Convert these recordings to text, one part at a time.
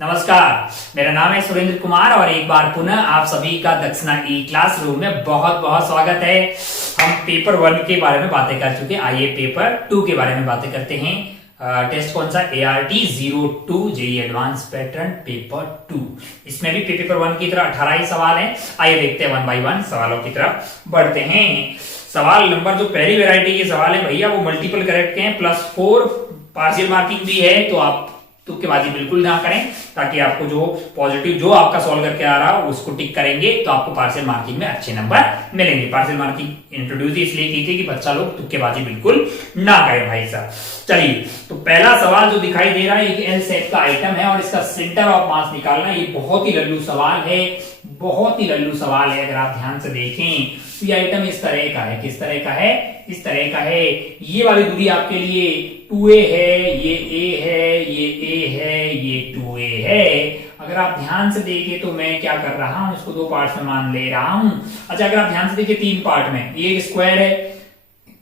नमस्कार, मेरा नाम है सुरेंद्र कुमार और एक बार पुनः आप सभी का दक्षिणा ई क्लासरूम में बहुत बहुत स्वागत है। हम पेपर 1 के बारे में बातें कर चुके हैं, आइए पेपर 2 के बारे में बातें करते हैं। टेस्ट कौन सा? ART 02 JEE advance pattern paper 2। इसमें भी पेपर 1 की तरह 18 ही सवाल है। आइए देखते हैं 1 बाय 1 सवालों की तरफ बढ़ते हैं। सवाल नंबर जो पहली वैरायटी के सवाल है भैया वो मल्टीपल करेक्ट के हैं, +4 पार्शियल मार्किंग भी है, तो आप तुक्केबाजी बिल्कुल ना करें, ताकि आपको जो पॉजिटिव जो आपका सॉल्व करके आ रहा हो उसको टिक करेंगे तो आपको पार्शियल मार्किंग में अच्छे नंबर मिलेंगे। पार्शियल मार्किंग इंट्रोड्यूस इसलिए की थी कि बच्चा लोग तुक्केबाजी बिल्कुल ना करें भाई साहब। चलिए, तो पहला सवाल जो दिखाई दे रहा है एक एल शेप का आइटम है और इसका सेंटर ऑफ मास निकालना। ये बहुत ही लल्लू सवाल है, बहुत ही लल्लू सवाल है। अगर आप ध्यान से देखें तो ये आइटम इस तरह का है। किस तरह का है? इस तरह का है। ये वाली दूरी आपके लिए 2a है, ये a है, ये a है, ये 2a है। अगर आप ध्यान से देखें तो मैं क्या कर रहा हूं, इसको 2 पार्ट्स में मान ले रहा हूं। अच्छा, अगर आप ध्यान से देखें 3 पार्ट में, ये एक स्क्वायर है,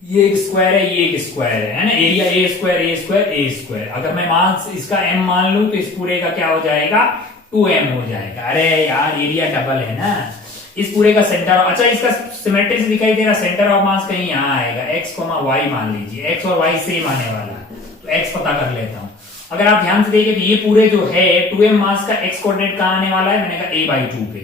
ये एक स्क्वायर है, ये एक स्क्वायर है ना। Area a square, a square, a square. अगर मैं मान इसका m मान लूं तो इस पूरे का क्या हो जाएगा? 2m हो जाएगा। अरे यार, एरिया डबल है ना। इस पूरे का सेंटर, अच्छा इसका सिमेट्री से दिखाई दे रहा, सेंटर ऑफ मास कहीं यहाँ आएगा। x, y मान लीजिए, x और y सेम आने वाला है, तो x पता कर लेता हूं। अगर आप ध्यान से देखें तो ये पूरे जो है 2m मास का x कोऑर्डिनेट कहाँ आने वाला है? मैंने कहा a/2 पे।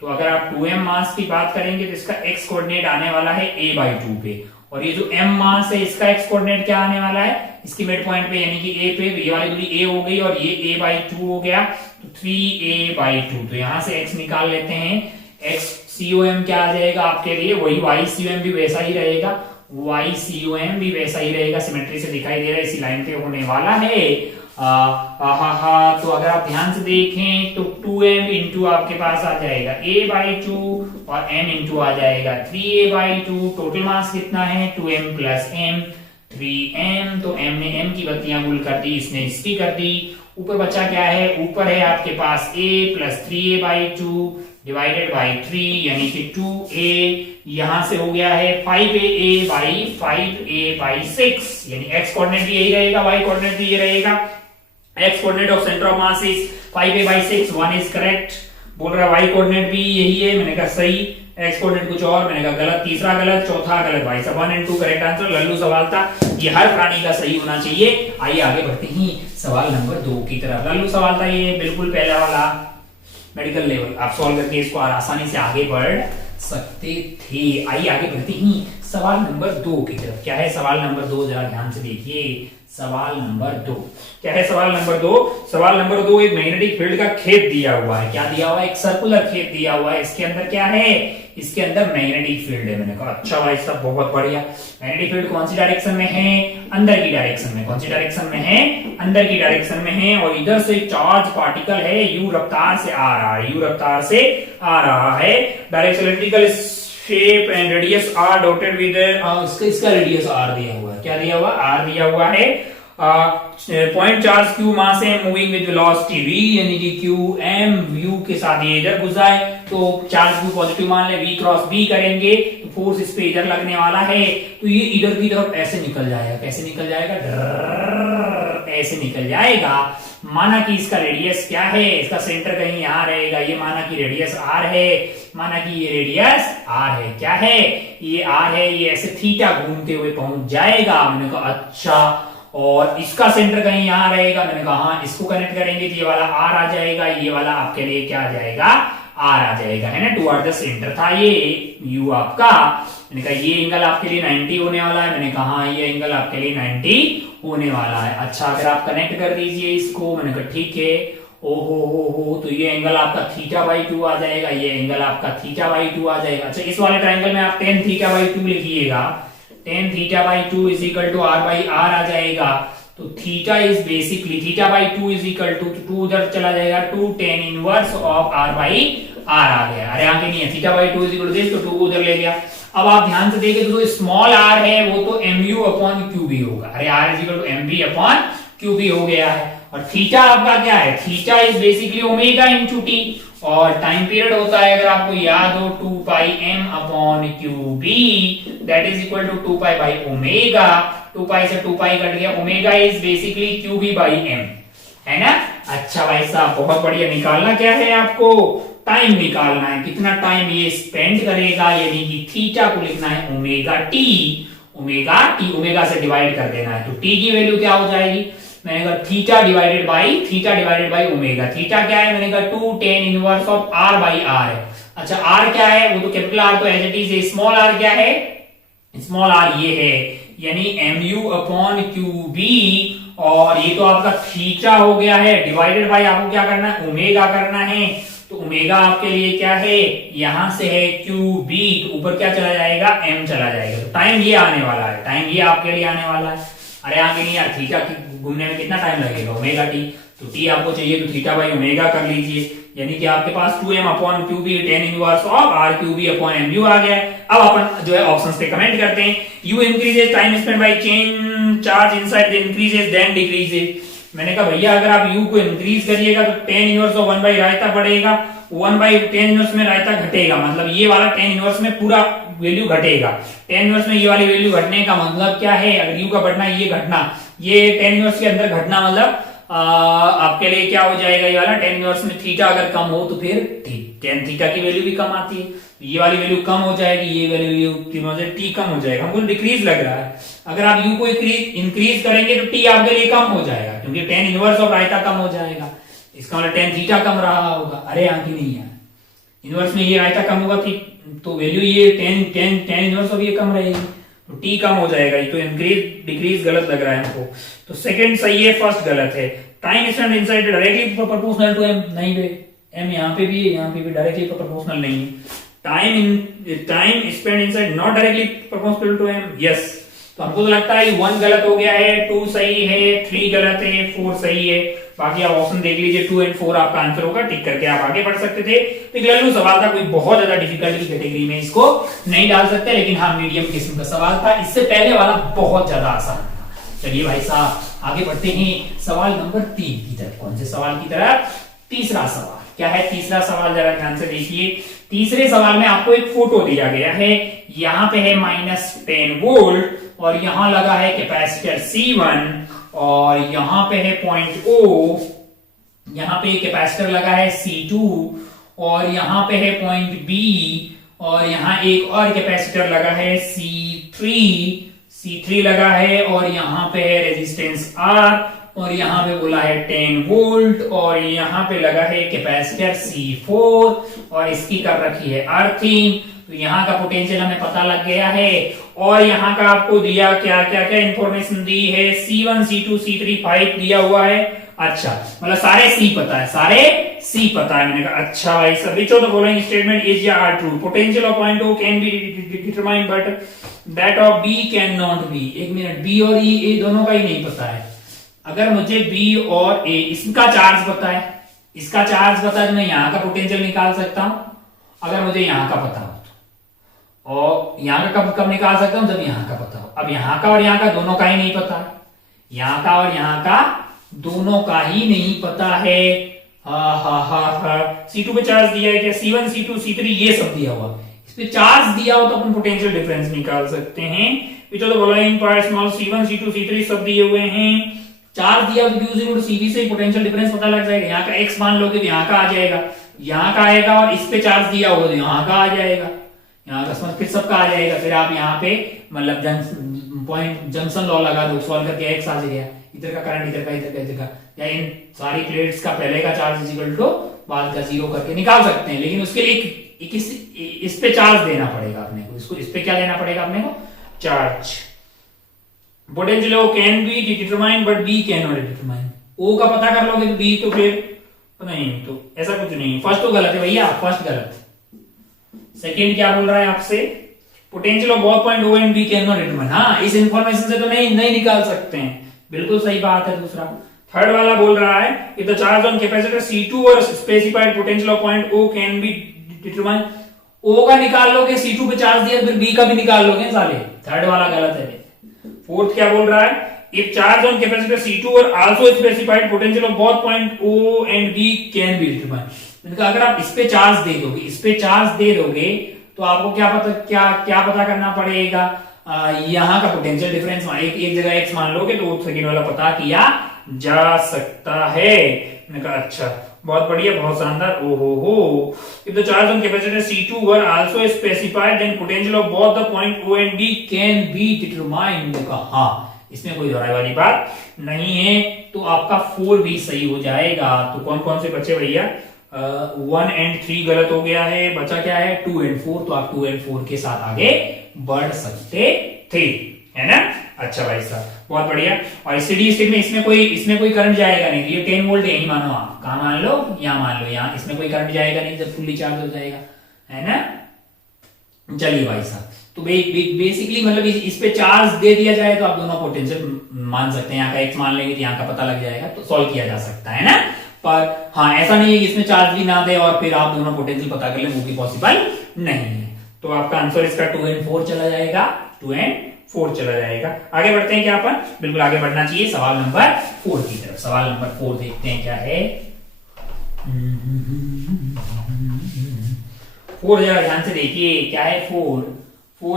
तो अगर आप 2m मास की बात करेंगे तो इसका x कोऑर्डिनेट आने वाला है a/2 पे, और ये जो m मास है इसका x कोऑर्डिनेट क्या आने वाला है? इसकी मिड पॉइंट पे यानी कि a पे। ये वाली दूरी a हो गई और ये a/2 हो गया, तो 3a/2। तो यहां से x निकाल लेते हैं। x COM क्या आ जाएगा आपके लिए? वही y COM भी वैसा ही रहेगा, y COM भी वैसा ही रहेगा। सिमेट्री से दिखाई दे रहा है, इसी लाइन पे होने वाला है। तो अगर आप ध्यान से देखें तो 2m इंटू आपके पास आ जाएगा a/2 और m इंटू आ जाएगा 3a/2। टोटल मास कितना है? 2m plus m, 3m। तो m ने m की बत्तियां गुल कर दी, इसने इसकी कर दी। ऊपर बचा क्या है? ऊपर है आपके पास a plus 3a/2 divided by 3 यानी कि 2a। यहां से हो गया है 5a/6 यानी x कोऑर्डिनेट भी यही रहेगा, y कोऑर्डिनेट भी ये रहेगा। x coordinate of centre of mass is 5a/6, 1 is correct. बोल रहा है y कोऑर्डिनेट भी यही है, मैंने कहा सही। x कोऑर्डिनेट कुछ और, मैंने कहा गलत। तीसरा गलत, चौथा गलत। भाई सब 1 and 2 करेक्ट आंसर। लल्लू सवाल था, ये हर प्राणी का सही होना चाहिए। आइए आगे बढ़ते हैं सवाल नंबर 2 की तरफ। लल्लू सवाल था ये, बिल्कुल पहला वाला मेडिकल लेवल। आप सॉल्व करके इसको आसानी से आगे बढ़ सकते थे। आइए आगे बढ़ते हैं सवाल नंबर 2 की तरफ। क्या है सवाल नंबर 2? जरा ध्यान से देखिए। सवाल नंबर 2 क्या है? सवाल नंबर 2, सवाल नंबर 2 एक मैग्नेटिक फील्ड का खेत दिया हुआ है। क्या दिया हुआ है? एक सर्कुलर खेत दिया हुआ है। इसके अंदर क्या है? इसके अंदर मैग्नेटिक फील्ड है। मैंने कहा अच्छा भाई साहब, बहुत बढ़िया। मैग्नेटिक फील्ड कौन सी डायरेक्शन में है? अंदर की डायरेक्शन में। कौन सी डायरेक्शन में है? अंदर की डायरेक्शन में है। और इधर से चार्ज पार्टिकल है, u रफ्तार से आ रहा है, u रफ्तार से आ रहा है। Direct cylindrical shape and radius R dotted with, इसका रेडियस r दिया हुआ है। क्या दिया हुआ? r दिया हुआ है। पॉइंट चार्ज q मास है, मूविंग विद वेलोसिटी v यानी कि qm u के साथ ये इधर घुसा है, तो चार्ज q पॉजिटिव मान ले, v क्रॉस b करेंगे तो फोर्स इस पे इधर लगने वाला है, तो ये इधर की तरफ ऐसे निकल जाएगा। कैसे निकल जाएगा? ऐसे निकल जाएगा। माना कि इसका रेडियस क्या है? इसका सेंटर कहीं यहां रहेगा। ये माना कि रेडियस r है, माना कि ये रेडियस r है। क्या है? ये r है। ये ऐसे थीटा घूमते हुए पहुंच जाएगा। मैंने कहा अच्छा, और इसका सेंटर कहीं यहां रहेगा। मैंने कहा हाँ, इसको कनेक्ट करेंगे तो ये वाला r आ जाएगा, ये वाला आपके लिए क्या आ जाएगा? r आ जाएगा, है ना। टुवर्ड द सेंटर था ये u आपका। मैंने कहा ये एंगल आपके लिए 90 होने वाला है। मैंने कहा हाँ, ये एंगल आपके लिए 90 होने वाला है। अच्छा, अगर आप कनेक्ट कर दीजिए इसको। मैंने कहा ठीक है। ओहो हो, तो ये एंगल आपका θ/2 आ जाएगा, ये एंगल आपका θ/2 आ जाएगा। अच्छा, इस वाले ट्रायंगल में आप tan θ/2 लिखिएगा। tan θ/2 is equal to r/r आ जाएगा। तो theta is basically θ/2 is equal to 2 उधर चला जाएगा, 2 tan इनवर्स ऑफ r/r आ गया। अरे आगे नहीं है, θ/2 इज इक्वल टू दिस, तो 2 उधर ले गया। अब आप ध्यान से देखें तो स्मॉल r है वो तो mu/qb होगा। अरे r is equal to mv/qb हो गया है। और थीटा आपका क्या है? Theta is basically omega into T, और टाइम पीरियड होता है अगर आपको याद हो 2πm/qb, that is equal to 2π/ओमेगा। 2π से 2π कट गया, ओमेगा इज बेसिकली qb/m। है ना। अच्छा भाई साहब बहुत बढ़िया। निकालना क्या है आपको, टाइम निकालना है, कितना टाइम ये स्पेंड करेगा, यानी कि थीटा को लिखना है omega T, omega T, omega से डिवाइड कर देना है, तो टी की वैल्यू क्या हो जाएगी, मैंने कहा theta divided by omega. Theta क्या है, मैंने कहा 2 tan inverse of r by r है। अच्छा r क्या है, वो तो कैपिटल R तो एज इट इज है, स्मॉल r क्या है, स्मॉल r ये है, यानी mu अपॉन क्यू बी, और ये तो आपका थीटा हो गया है, डिवाइडेड बाई आपको क्या करना है, ओमेगा करना है, तो ओमेगा आपके लिए क्या है, यहां से है क्यू बी, तो ऊपर क्या चला जाएगा, m चला जाएगा, तो टाइम ये आने वाला है, टाइम ये आपके लिए आने वाला है। अरे आगे नहीं यार, थीटा घूमने में कितना टाइम लगेगा, ओमेगा टी, तो टी आपको चाहिए तो थीटा बाई ओमेगा कर लीजिए, यानी कि आपके पास 2m upon Q B tan inverse of r Q B upon mu आ गया है। अब अपन जो है ऑप्शंस पे कमेंट करते हैं, u increases time spend by change charge inside the increases then decreases. मैंने कहा भैया अगर आप u को इंक्रीज करिएगा तो tan इनवर्स ऑफ 1 बाई रायता बढ़ेगा, 1 बाई tan इनवर्स में रायता घटेगा, मतलब ये वाला tan इनवर्स में पूरा वैल्यू घटेगा, tan इनवर्स में ये वाली वैल्यू घटने का मतलब क्या है, अगर u का बढ़ना ये घटना, ये tan इनवर्स के अंदर घटना, मतलब आपके लिए क्या हो जाएगा, ये वाला tan इनवर्स में थीटा अगर कम हो तो फिर tan थीटा की वैल्यू भी कम आती है, ये वाली वैल्यू कम हो जाएगी, ये वैल्यू की वजह t कम हो जाएगा, हमको डिक्रीज लग रहा है। अगर आप u को इंक्रीज करेंगे तो t आपके लिए कम हो जाएगा, क्योंकि tan इनवर्स ऑफ रायता कम हो जाएगा, इसका मतलब tan थीटा कम रहा होगा। अरे यहाँ की नहीं है, इनवर्स में ये रायता कम होगा तो वैल्यू ये tan इनवर्स ऑफ ये कम रहेगी, तो t कम हो जाएगा, ये तो इंक्रीज डिक्रीज गलत लग रहा है हमको, तो सेकंड सही है, फर्स्ट गलत है। Time spend inside directly proportional to m, नहीं बे, m यहाँ पे भी है, यहाँ पे भी डायरेक्टली प्रोपोर्शनल नहीं है। Time spend inside not directly proportional to m, yes, तो हमको तो लगता है 1 गलत हो गया है, 2 सही है, 3 गलत है, 4 सही है, बाकी आप ऑप्शन देख लीजिए, 2 और 4 आपका आंसर होगा, टिक करके आप आगे बढ़ सकते थे। तो एक लल्लू सवाल था, कोई बहुत ज्यादा डिफिकल्ट की कैटेगरी में इसको नहीं डाल सकते, लेकिन हाँ मीडियम किस्म का सवाल था, इससे पहले वाला बहुत ज्यादा आसान था। चलिए भाई साहब आगे बढ़ते हैं सवाल नंबर 3 की तरफ। कौन से सवाल की तरफ, तीसरा सवाल। क्या है तीसरा सवाल, जरा ध्यान से देखिए। तीसरे सवाल में आपको एक फोटो दिया गया है, यहाँ पे है -10 वोल्ट और यहाँ लगा है कैपेसिटर C1 और यहाँ पे है पॉइंट O, यहाँ पे कैपेसिटर लगा है C2 और यहाँ पे है पॉइंट B और यहाँ एक और कैपेसिटर लगा है C3 लगा है और यहाँ पे है रेजिस्टेंस R और यहाँ पे बोला है 10 वोल्ट और यहाँ पे लगा है कैपेसिटर C4 और इसकी कर रखी है अर्थिंग। तो यहाँ का पोटेंशियल हमें पता लग गया है और यहाँ का आपको दिया क्या इंफॉर्मेशन दी है, C1 C2 C3 5 दिया हुआ है। अच्छा मतलब सारे C पता है, सारे C पता है। मैंने कहा अच्छा भाई सब, which of the following statement is या are true, potential of point O can be determined but that of B can not be. एक मिनट, B और E दोनों का ही नहीं पता है। अगर मुझे B और A, इसका चार्ज पता है, इसका चार्ज पता है तो मैं यहाँ का पोटेंशियल निकाल सकता हूं अगर मुझे यहाँ का पता हो तो, और यहाँ का कब निकाल सकता हूं जब यहाँ का पता हो। अब यहाँ का और यहाँ का दोनों का ही नहीं पता है, यहाँ का और यहाँ का दोनों का ही नहीं पता है। C2 पे चार्ज दिया है क्या, C1 C2 C3 ये सब दिया हुआ, इस पे चार्ज दिया हो तो अपन पोटेंशियल डिफरेंस निकाल सकते हैं। विच of the following part small C1 C2 C3 सब दिए हुए हैं, चार्ज दिया तो Q0 CV से पोटेंशियल डिफरेंस पता लग जाएगा। यहाँ का x मान लोगे तो यहाँ का आ जाएगा, यहाँ का आएगा और इस पे चार्ज दिया होगा तो यहाँ का आ जाएगा, यहाँ का समझ फिर सबका आ जाएगा। फिर आप यहाँ पे मतलब जंक्शन लॉ लगा दो, सॉल्व करके x आ जाएगा, इधर का करंट इधर का इधर का, या इन सारी प्लेट्स का पहले का चार्ज इज इक्वल टू बाद का 0 करके निकाल सकते हैं। लेकिन उसके लिए इस पे चार्ज देना पड़ेगा अपने को, इसको इस पे क्या देना पड़ेगा अपने को, charge. Potential O can be determined but B can not determine. O का पता कर लोगे तो B तो फिर नहीं, तो ऐसा कुछ नहीं। फर्स्ट तो गलत है भैया, फर्स्ट गलत। सेकंड क्या बोल रहा है आपसे, potential of both point O and B can not determine. हाँ इस इंफॉर्मेशन से तो नहीं निकाल सकते हैं, बिल्कुल सही बात है। दूसरा थर्ड वाला बोल रहा है if the charge on capacitor C2 और specified potential of point O can be determine. O का निकाल लोगे, C2 पे चार्ज दिया फिर B का भी निकाल लोगे साले, थर्ड वाला गलत है। फोर्थ क्या बोल रहा है, if charge on capacitor C2 और also specified potential of both point O and B can be determined. अगर आप इस पे चार्ज दे दोगे, इस पे चार्ज दे दोगे तो आपको क्या पता करना पड़ेगा, यहाँ का पोटेंशियल डिफरेंस एक जगह x मान लोगे तो सेकंड वाला पता किया जा सकता है। मैंने कहा अच्छा, बहुत बढ़िया, बहुत शानदार। ओहो, if the charge on capacitor C2 were also specified then potential of both the point O and B can be determined. मैंने कहा हाँ, इसमें कोई दोहराई वाली बात नहीं है, तो आपका 4 भी सही हो जाएगा। तो कौन कौन से बचे भैया? 1 and 3 गलत हो गया है, बचा क्या है? 2 and 4। तो आप 2 and 4 के साथ आगे बढ़ सकते थे, है ना? अच्छा भाई साहब, बहुत बढ़िया। और स्टेडी स्टेट में इसमें कोई करंट जाएगा नहीं, ये 10 वोल्ट यही मानो आप, कहा मान लो, यहाँ मान लो, यहाँ इसमें कोई करंट जाएगा नहीं जब फुल्ली चार्ज हो जाएगा, है ना? चलिए भाई साहब, तो बेसिकली मतलब इस पे चार्ज दे दिया जाए तो आप दोनों पोटेंशियल मान सकते हैं, यहाँ का x मान लेंगे तो यहाँ का पता लग जाएगा, तो सॉल्व किया जा सकता है ना। पर हाँ, ऐसा नहीं है कि इसमें चार्ज भी ना दे और फिर आप दोनों पोटेंशियल पता कर ले, वो भी पॉसिबल नहीं है। तो आपका आंसर इसका 2 and 4 चला जाएगा, 2 and 4 चला जाएगा। आगे बढ़ते हैं क्या अपन? बिल्कुल आगे बढ़ना चाहिए सवाल नंबर 4 की तरफ। सवाल नंबर 4 देखते हैं क्या है। 4 जरा ध्यान से देखिए, क्या है 4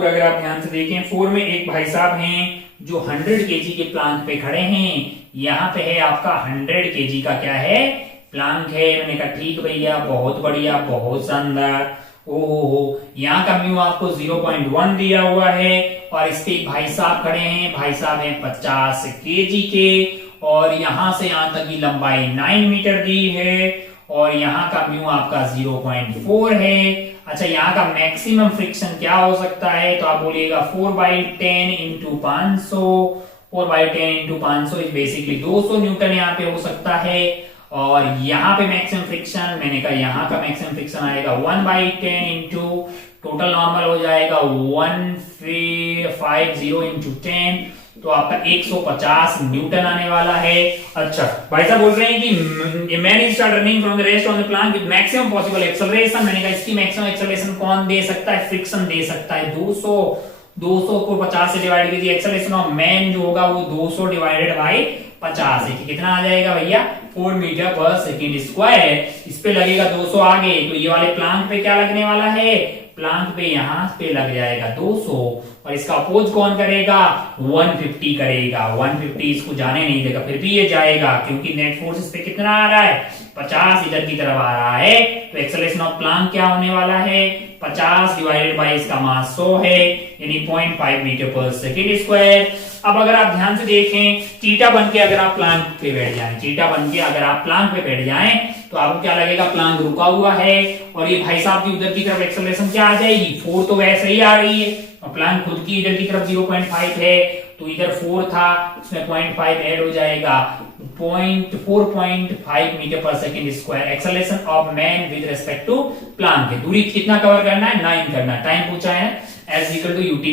अगर आप ध्यान से देखें, 4 में एक भाई साहब हैं जो 100 केजी के प्लांक पे खड़े हैं। यहाँ पे है आपका 100 केजी का क्या है? प्लांक है। मैंने कहा ठीक भैया, बहुत बढ़िया, बहुत शानदार। ओहो, यहाँ का म्यू आपको 0.1 दिया हुआ है और इस पे भाई साहब खड़े हैं, भाई साहब हैं 50 केजी के, और यहां से यहां तक की लंबाई 9 मीटर दी है और यहाँ का म्यू आपका 0.4 है। अच्छा, यहाँ का मैक्सिमम फ्रिक्शन क्या हो सकता है? तो आप बोलिएगा 4/10 into 500। 4/10 into 500 is basically 200 Newton यहाँ पे हो सकता है। और यहाँ पे मैक्सिमम फ्रिक्शन, मैंने कहा यहाँ का मैक्सिमम फ्रिक्शन आएगा 1/10 इंटू टोटल नॉर्मल हो जाएगा 150 इंटू 10, तो आपका 150 न्यूटन आने वाला है। अच्छा, भाई साहब बोल रहे हैं कि man is start running from the rest on the plant with maximum possible acceleration. मैंने कहा इसकी मैक्सिमम एक्सेलरेशन कौन दे सकता है? फ्रिक्शन दे सकता है 200 को 50 से डिवाइड कीजिए, एक्सेलरेशन ऑफ मैन जो होगा वो 200 डिवाइडेड बाई 50 है, कितना आ जाएगा भैया? 4 मीटर पर सेकेंड स्क्वायर। इस पे लगेगा 200 आगे, तो ये वाले प्लांक पे क्या लगने वाला है? प्लांक पे यहाँ पे लग जाएगा 200, और इसका अपोज कौन करेगा? 150 करेगा। 150 इसको जाने नहीं देगा, फिर भी ये जाएगा क्योंकि नेट फोर्स इस पे कितना आ रहा है? 50 इधर की तरफ आ रहा है, तो एक्सेलरेशन ऑफ प्लांक क्या होने वाला है? 50 डिवाइडेड बाई इसका मास 100 है, यानी 0.5 मीटर पर सेकेंड स्क्वायर। अब अगर आप ध्यान से देखें, थीटा बन के अगर आप प्लांक पे बैठ जाएं, थीटा बन के अगर आप प्लांक पे बैठ जाएं, तो आपको क्या लगेगा? प्लांक रुका हुआ है और ये भाई साहब की उधर की तरफ एक्सेलरेशन क्या आ जाएगी? 4 तो वैसे ही आ रही है, और प्लांक खुद की इधर की तरफ 0.5 है, तो इधर 4 था, उसमें 0.5 ऐड हो जाएगा, 4.5 metre per second square. Acceleration of man with respect to plank है। दूरी कितना कवर करना है? 9 करना है। टाइम पूछा है, s equal to ut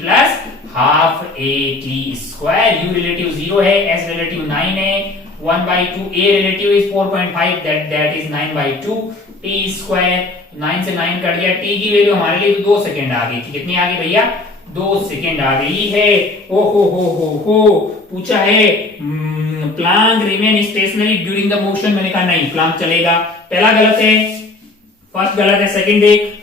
plus half at square. u relative 0 है, s रिलेटिव 9 है, 1/2, a relative is 4.5, that is 9/2 t square. 9 से 9 कट गया, t की वैल्यू हमारे लिए 2 सेकेंड आ गई थी। कितनी आ गई भैया? 2 सेकेंड आ गई है। ओ हो पूछा है Planck remain stationery during the motion. मैंने कहा नहीं, प्लांक चलेगा। पहला गलत है, फर्स्ट गलत है। सेकंड देख,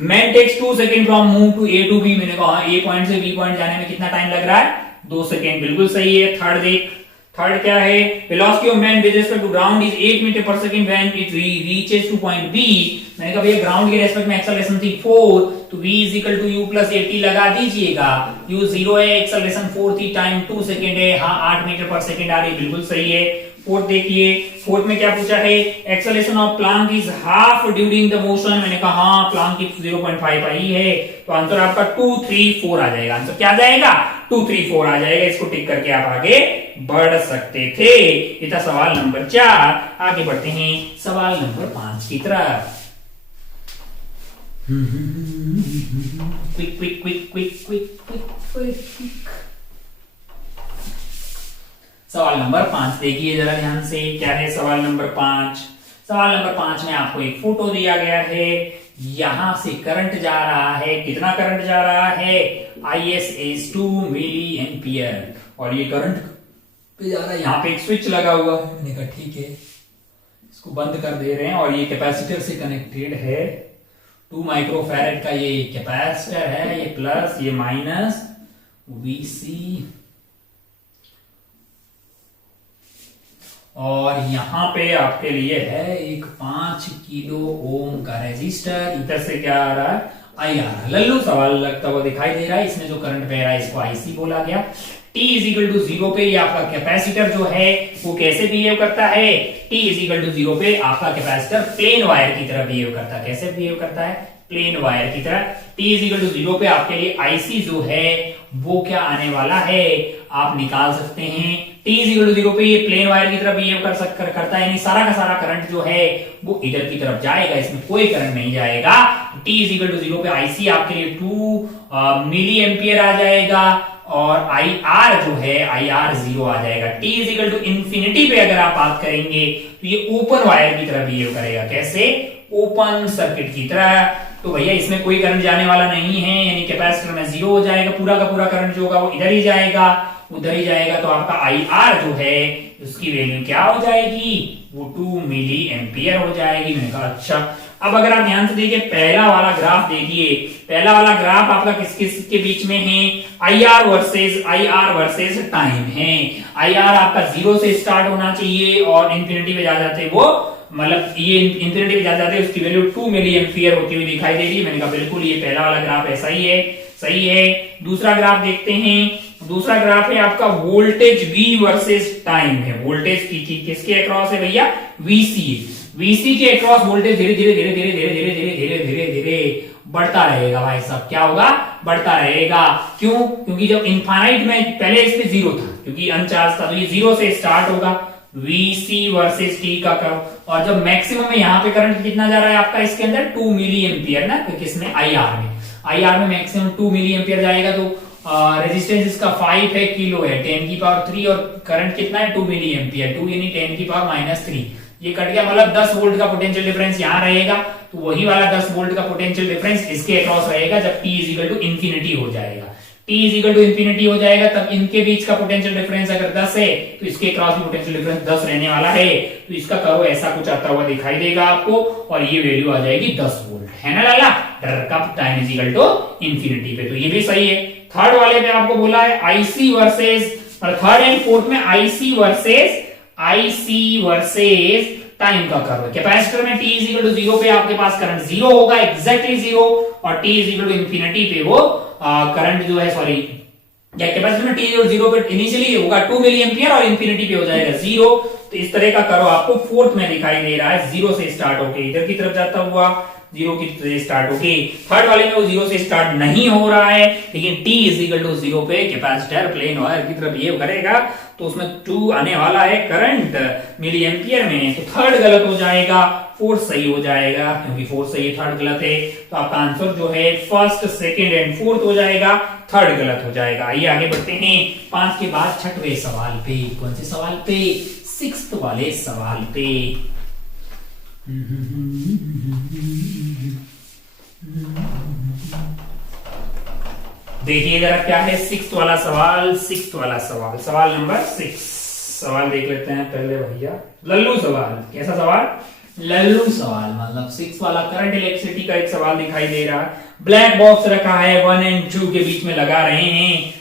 man takes 2 second from move to A to B. मैंने कहा ए पॉइंट से बी पॉइंट जाने में कितना टाइम लग रहा है? 2 सेकेंड, बिल्कुल सही है। थर्ड देख, थर्ड क्या है? Velocity of man with respect to ground is 8 meter per second when it reaches to point B. मैंने कहा भैया ग्राउंड के रेस्पेक्ट में एक्सेलरेशन थी 4, तो v is equal to u plus 80 लगा दीजिएगा। u 0 है, एक्सेलरेशन 4 थी, टाइम 2 सेकेंड है, हाँ 8 मीटर पर सेकेंड आ रही, बिल्कुल सही है। फोर्थ देखिए, फोर्थ में क्या पूछा है? Acceleration of Planck is half during the motion. मैंने कहा हाँ, प्लांक की 0.5 आई है, तो आंसर आपका 2, 3, 4 आ जाएगा। आंसर क्या आ जाएगा? 2, 3, 4 आ जाएगा। इसको टिक करके आप आगे बढ़ सकते थे। ये था सवाल नंबर 4। आगे बढ़ते हैं सवाल नंबर 5 की तरफ। Quick quick quick quick quick quick. सवाल नंबर 5 देखिए जरा ध्यान से, क्या है सवाल नंबर 5? सवाल नंबर 5 में आपको एक फोटो दिया गया है, यहां से करंट जा रहा है। कितना करंट जा रहा है? IS is 2 मिली एम्पियर, और ये करंट पे जा रहा है। यहाँ पे एक स्विच लगा हुआ है। मैंने कहा ठीक है, इसको बंद कर दे रहे हैं, और ये कैपेसिटर से कनेक्टेड है। 2 माइक्रोफैरेड का ये कैपेसिटर है, ये प्लस ये माइनस VC और यहाँ पे आपके लिए है एक 5 किलो ओम का रेजिस्टर। इधर से क्या आ रहा है, आई आ रहा है। लल्लू सवाल लगता हुआ दिखाई दे रहा है। इसमें जो करंट बह रहा है इसको आईसी बोला गया। T इज इक्वल टू 0 पे ये आपका कैपेसिटर जो है वो कैसे बिहेव करता है, T इज इक्वल टू 0 पे आपका कैपेसिटर प्लेन वायर की तरह बिहेव करता है। कैसे बिहेव करता है, प्लेन वायर की तरह। T इज इक्वल टू 0 पे आपके लिए आईसी जो है वो क्या आने वाला है, आप निकाल सकते हैं। T इज इक्वल टू 0 पे ये प्लेन वायर की तरह बिहेव करता है, यानी सारा का सारा करंट जो है वो इधर की तरफ जाएगा, इसमें कोई करंट नहीं जाएगा। T इज इक्वल टू 0 पे आईसी आपके लिए 2 मिली एम्पियर आ जाएगा और IR जो है IR 0 आ जाएगा। T is equal to infinity पे अगर आप बात करेंगे तो ये ओपन वायर की तरह बिहेव करेगा। कैसे, ओपन सर्किट की तरह। तो भैया इसमें कोई करंट जाने वाला नहीं है, यानी कैपेसिटर में 0 हो जाएगा। पूरा का पूरा करंट जो होगा वो इधर ही जाएगा, उधर ही जाएगा। तो आपका IR जो है उसकी वैल्यू क्या हो जाएगी, वो 2 मिली एम्पियर हो जाएगी। मैंने कहा अच्छा। अब अगर आप ध्यान से देखिए पहला वाला ग्राफ देखिए, पहला वाला ग्राफ आपका किस किस के बीच में है, IR वर्सेस टाइम है। IR आपका 0 से स्टार्ट होना चाहिए और इंफिनिटी पे जा जाते वो, मतलब ये इंफिनिटी पे जा जाते हैं, उसकी वैल्यू 2 मिली एम्पियर होती हुई दिखाई दे रही है। मैंने कहा बिल्कुल ये पहला वाला ग्राफ ऐसा ही है, सही है। दूसरा ग्राफ देखते हैं। दूसरा ग्राफ है आपका वोल्टेज V वर्सेस टाइम है। वोल्टेज की किसके अक्रॉस है भैया, VC के अक्रॉस वोल्टेज धीरे धीरे धीरे धीरे धीरे धीरे धीरे धीरे धीरे धीरे बढ़ता रहेगा भाई साहब। क्या होगा, बढ़ता रहेगा। क्यों, क्योंकि जब इनफाइनाइट में पहले इस पे 0 था, क्योंकि अनचार्ज था, तो ये 0 से स्टार्ट होगा VC वर्सेस T का कर्व। और जब मैक्सिमम में यहाँ पे करंट कितना जा रहा है आपका इसके अंदर 2 मिली एम्पियर ना, क्योंकि इसमें IR में मैक्सिमम 2 मिली एम्पियर जाएगा। तो रेजिस्टेंस इसका 5 है, किलो है, 10 की पावर 3 और करंट कितना है 2 मिली एम्पियर, 2 यानी 10 की पावर -3। ये कट गया, मतलब 10 वोल्ट का पोटेंशियल डिफरेंस यहाँ रहेगा। तो वही वाला 10 वोल्ट का पोटेंशियल डिफरेंस इसके अक्रॉस रहेगा जब T is equal to infinity हो जाएगा। T is equal to infinity हो जाएगा तब इनके बीच का पोटेंशियल डिफरेंस अगर 10 है तो इसके क्रॉस भी पोटेंशियल डिफरेंस 10 रहने वाला है। तो इसका कर्व ऐसा कुछ आता हुआ दिखाई देगा आपको और ये वैल्यू आ जाएगी 10 वोल्ट, है ना लाला। कब time is equal to infinity पे, तो ये भी सही है। थर्ड वाले पे आपको बोला है IC versus, third and fourth में आईसी वर्सेस टाइम का कर्व। कैपेसिटर में T इज इक्वल टू 0 पे आपके पास करंट 0 होगा, एग्जैक्टली 0, और T is equal to infinity पे वो करंट जो है, सॉरी कैपेसिटर में T इज इक्वल टू 0 पे इनिशियली होगा 2 मिली एम्पियर और इंफिनिटी पे हो जाएगा 0। तो इस तरह का कर्व आपको फोर्थ में दिखाई दे रहा है, 0 से स्टार्ट होके इधर की तरफ जाता हुआ 0 की स्टार्ट होके। थर्ड वाले में वो 0 से स्टार्ट नहीं हो रहा है, लेकिन T इज इक्वल टू 0 पे कैपेसिटर प्लेन वायर की तरफ बिहेव करेगा तो उसमें 2 आने वाला है करंट मिली एम्पियर में। तो थर्ड गलत हो जाएगा, फोर्थ सही हो जाएगा, क्योंकि फोर्थ सही है थर्ड गलत है। तो आपका आंसर जो है फर्स्ट, सेकंड एंड फोर्थ हो जाएगा, थर्ड गलत हो जाएगा। आइए आगे बढ़ते हैं 5 के बाद छठवें सवाल पे। कौन से सवाल पे, 6th वाले सवाल पे। देखिए जरा क्या है 6th वाला सवाल। सवाल नंबर 6। सवाल देख लेते हैं पहले भैया। लल्लू सवाल, कैसा सवाल, लल्लू सवाल, मतलब 6 वाला करंट इलेक्ट्रिसिटी का एक सवाल दिखाई दे रहा है। ब्लैक बॉक्स रखा है, 1 एंड 2 के बीच में लगा रहे हैं।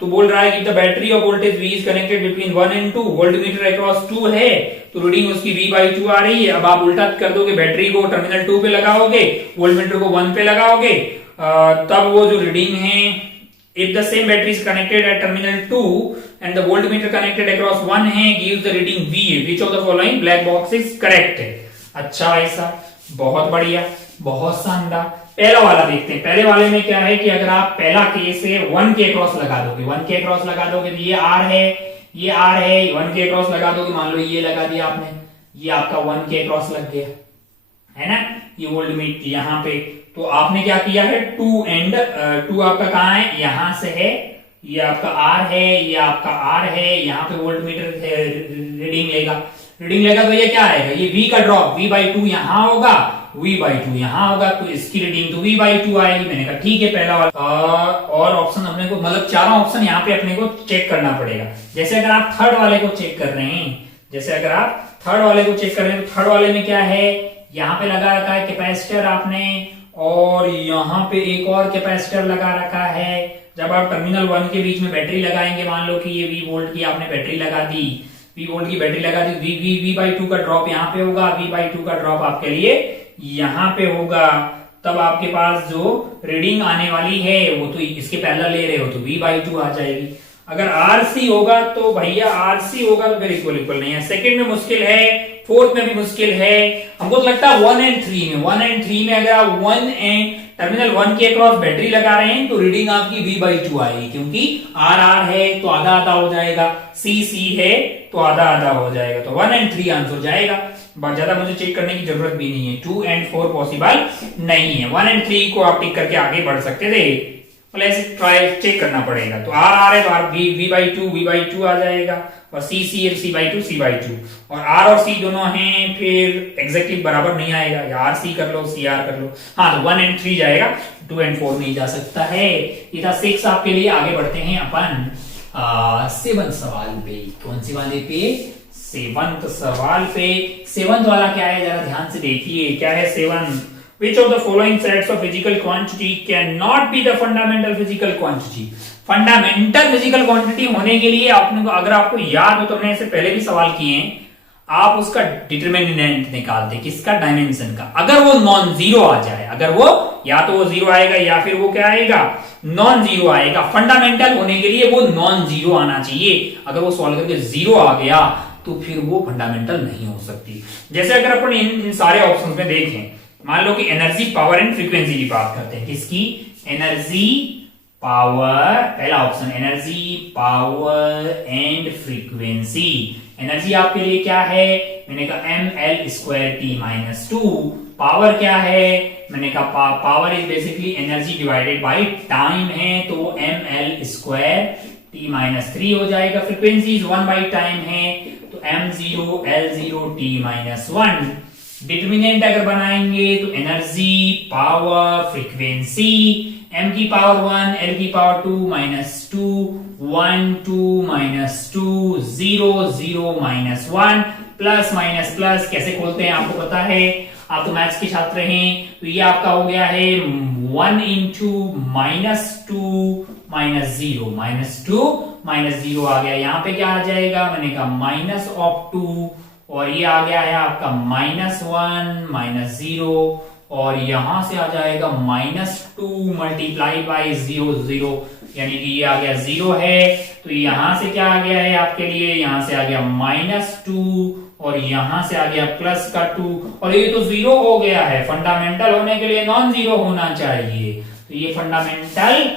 तो बोल रहा है कि the battery of voltage V is connected between 1 and 2, voltmeter across 2 है, तो रीडिंग उसकी V/2 आ रही है। अब आप उल्टा कर दोगे, बैटरी को टर्मिनल 2 पे लगाओगे, वोल्टमीटर को 1 पे लगाओगे, तब वो जो रीडिंग है, if the same battery is connected at terminal 2 and the voltmeter connected across 1 है, gives the reading V, which of the following black box is correct है। अच्छा ऐसा, बहुत बढ़िया, बहुत शानदार। पहला वाला देखते हैं। पहले वाले में क्या है कि अगर आप पहला केस है 1 के क्रॉस लगा दोगे, 1 के क्रॉस लगा दोगे तो ये R है, ये R है, 1 के क्रॉस लगा दोगे, मान लो ये लगा दिया आपने, ये आपका 1 के क्रॉस लग गया, है ना, ये वोल्टमीटर यहाँ पे। तो आपने क्या किया है 2 एंड 2 आपका कहाँ है, यहां से है, ये आपका R है, ये आपका R है, यहाँ पे वोल्टमीटर रीडिंग लेगा तो ये क्या आएगा, ये V का ड्रॉप V/2 यहाँ होगा, V/2 यहाँ होगा, तो इसकी रीडिंग तो V/2 आएगी। मैंने कहा ठीक है पहला वाला। और ऑप्शन अपने को, मतलब चारों ऑप्शन यहाँ पे अपने को चेक करना पड़ेगा। जैसे अगर आप थर्ड वाले को चेक कर रहे हैं, तो थर्ड वाले में क्या है, यहाँ पे लगा रखा है कैपेसिटर आपने, और यहाँ पे एक और कैपेसिटर लगा रखा है। जब आप टर्मिनल 1 के बीच में बैटरी लगाएंगे, मान लो कि ये V वोल्ट की आपने बैटरी लगा दी, V वोल्ट की बैटरी लगा दी, V/2 का ड्रॉप यहाँ पे होगा, V/2 का ड्रॉप आपके लिए यहाँ पे होगा। तब आपके पास जो रीडिंग आने वाली है वो तो इसके पैरेलल ले रहे हो तो V/2 आ जाएगी। अगर RC होगा तो भैया RC होगा तो फिर इक्वल नहीं है। सेकंड में मुश्किल है, फोर्थ में भी मुश्किल है। हमको तो लगता है 1 एंड 3 में, 1 एंड 3 में अगर आप 1 एंड टर्मिनल 1 के अक्रॉस बैटरी लगा रहे हैं तो रीडिंग आपकी V/2 आएगी, क्योंकि R है तो आधा आधा हो जाएगा, C है तो आधा आधा हो जाएगा। तो 1 एंड 3 आंसर जाएगा। बहुत ज्यादा मुझे चेक करने की जरूरत भी नहीं है, 2 एंड 4 पॉसिबल नहीं है। 1 एंड 3 को आप टिक करके आगे बढ़ सकते थे, मतलब ऐसे ट्राई चेक करना पड़ेगा। तो R है तो R V/2 आ जाएगा, और C है C/2 और R और C दोनों हैं, फिर एग्जैक्टली बराबर नहीं आएगा, या RC कर लो CR कर लो। हाँ तो 1 एंड 3 जाएगा, 2 एंड 4 नहीं जा सकता है। ये था 6 आपके लिए। आगे बढ़ते हैं अपन 7 सवाल पे। कौन सी वाले पे? 7th सवाल पे। 7th वाला क्या है जरा ध्यान से देखिए, क्या है 7? Which of the following sets of physical quantity cannot be the fundamental physical quantity? Fundamental physical quantity होने के लिए आपने, अगर आपको याद हो तो हमने ऐसे पहले भी सवाल किए हैं, आप उसका डिटरमिनेंट निकालते, किसका? डायमेंशन का। अगर वो नॉन जीरो आ जाए, अगर वो या तो वो जीरो आएगा या फिर वो क्या आएगा? नॉन जीरो आएगा। फंडामेंटल होने के लिए वो नॉन जीरो आना चाहिए। अगर वो सॉल्व करके जीरो आ गया तो फिर वो फंडामेंटल नहीं हो सकती। जैसे अगर अपन इन सारे ऑप्शंस में देखें, मान लो कि एनर्जी, पावर एंड फ्रीक्वेंसी की बात करते हैं। किसकी? एनर्जी, पावर, पहला option energy, power and frequency. Energy आपके लिए क्या है? मैंने कहा mL²T-2। पावर क्या है? मैंने कहा power is basically energy divided by time है, तो mL²T-3 हो जाएगा। फ्रीक्वेंसी 1 बाई टाइम है तो m0L0T-1। डिटरमिनेंट अगर बनाएंगे तो एनर्जी, पावर, फ्रीक्वेंसी, m की पावर 1, l की पावर 2 -2, 1 2 -2, 0 0 -1, प्लस माइनस प्लस कैसे खोलते हैं आपको पता है, आप तो मैथ्स के छात्र हैं। तो ये आपका हो गया है 1 इंटू -2 -0, -2 आ गया। यहाँ पे क्या आ जाएगा? मैंने कहा -2, और ये आ गया है आपका -1 -0, और यहां से आ जाएगा -2 मल्टीप्लाई बाई 0 0, यानी कि ये आ गया 0 है। तो यहां से क्या आ गया है आपके लिए? यहां से आ गया -2, और यहां से आ गया प्लस का 2, और ये तो 0 हो गया है। फंडामेंटल होने के लिए नॉन जीरो होना चाहिए, तो ये फंडामेंटल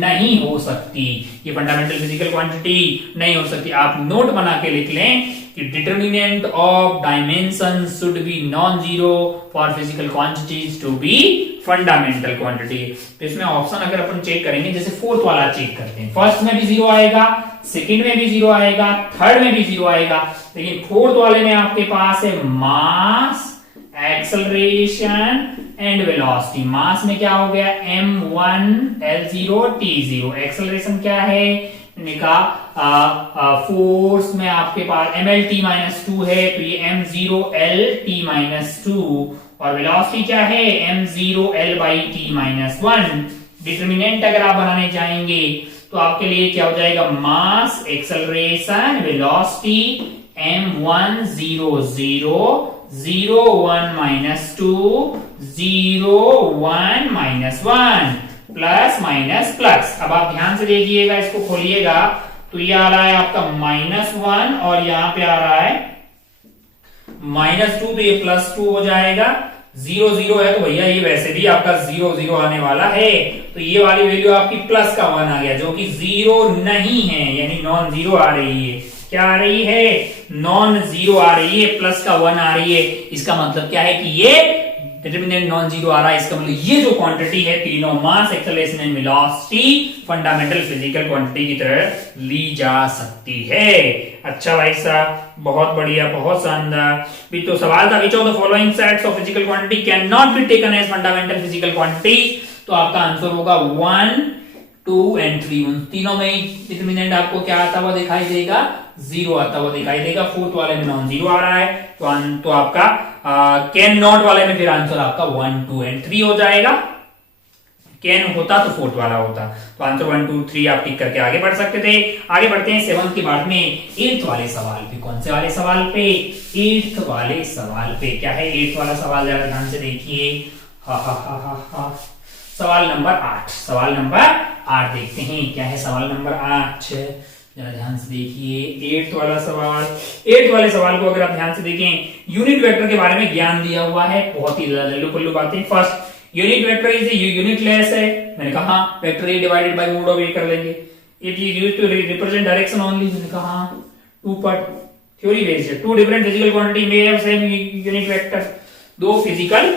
नहीं हो सकती, ये फंडामेंटल फिजिकल क्वांटिटी नहीं हो सकती। आप नोट बना के लिख लें कि determinant of dimension should be non zero for physical quantities to be fundamental quantity. तो इसमें ऑप्शन अगर अपन चेक करेंगे, जैसे फोर्थ वाला चेक करते हैं, फर्स्ट में भी 0 आएगा, सेकंड में भी 0 आएगा, थर्ड में भी 0 आएगा, लेकिन फोर्थ वाले में आपके पास है मास, एक्सेलरेशन एंड वेलोसिटी। मास में क्या हो गया? m1L0T0। एक्सेलरेशन क्या है? फोर्स में आपके पास mL/T-2 है, तो ये m0L/T-2, और वेलोसिटी क्या है? m0L/T-1। डिटरमिनेंट अगर आप बनाने चाहेंगे तो आपके लिए क्या हो जाएगा? Mass, acceleration, velocity m1 0 0 0 1 -2 0 1 -1 plus minus plus. अब आप ध्यान से देखिएगा, इसको खोलिएगा तो ये आ रहा है आपका -1, और यहां पे आ रहा है -2, तो ये +2 हो जाएगा। 0 0 है तो भैया ये वैसे भी आपका 0 0 आने वाला है, तो ये वाली वैल्यू आपकी प्लस का 1 आ गया, जो कि 0 नहीं है, यानी नॉन जीरो आ रही है। क्या आ रही है? नॉन जीरो आ रही है, प्लस का 1 आ रही है। इसका मतलब क्या है कि ये डिटरमिनेंट नॉन जीरो आ रहा है। इसका मतलब ये जो क्वांटिटी है तीनों, mass, acceleration and velocity, fundamental physical quantity की तरह ली जा सकती है। अच्छा भाई साहब, बहुत बढ़िया, बहुत शानदार। भी तो सवाल था, which of the following sets of physical quantity can not be taken as fundamental physical quantity? तो आपका आंसर होगा 1 2 एंड 3। उन तीनों में डिटरमिनेंट आपको क्या आता हुआ दिखाई देगा? 0 आता हुआ दिखाई देगा। फोर्थ वाले में नॉन जीरो आ रहा है, तो आपका कैन नॉट वाले में फिर आंसर आपका 1 2 एंड 3 हो जाएगा। कैन होता तो फोर्थ वाला होता। तो आंसर 1 2 3 आप टिक करके आगे बढ़ सकते थे। आगे बढ़ते हैं 7 के बाद में 8th वाले सवाल पे। कौन से वाले सवाल पे? 8th वाले सवाल पे। क्या है 8th वाला सवाल, जरा ध्यान से देखिए। सवाल नंबर 8। सवाल नंबर 8 देखते हैं क्या है सवाल नंबर 8। जरा ध्यान से देखिए 8th वाला सवाल। 8th वाले सवाल को अगर आप ध्यान से देखें, यूनिट वेक्टर के बारे में ज्ञान दिया हुआ है। बहुत ही लल्लू पल्लू बातें। First, unit vector is unitless है। मैंने कहा vector A divided by mod of A कर लेंगे। It is used to represent direction only. मैंने कहा टू पार्ट थ्योरी बेस्ड है। Two different physical quantity may have same unit vector. दो physical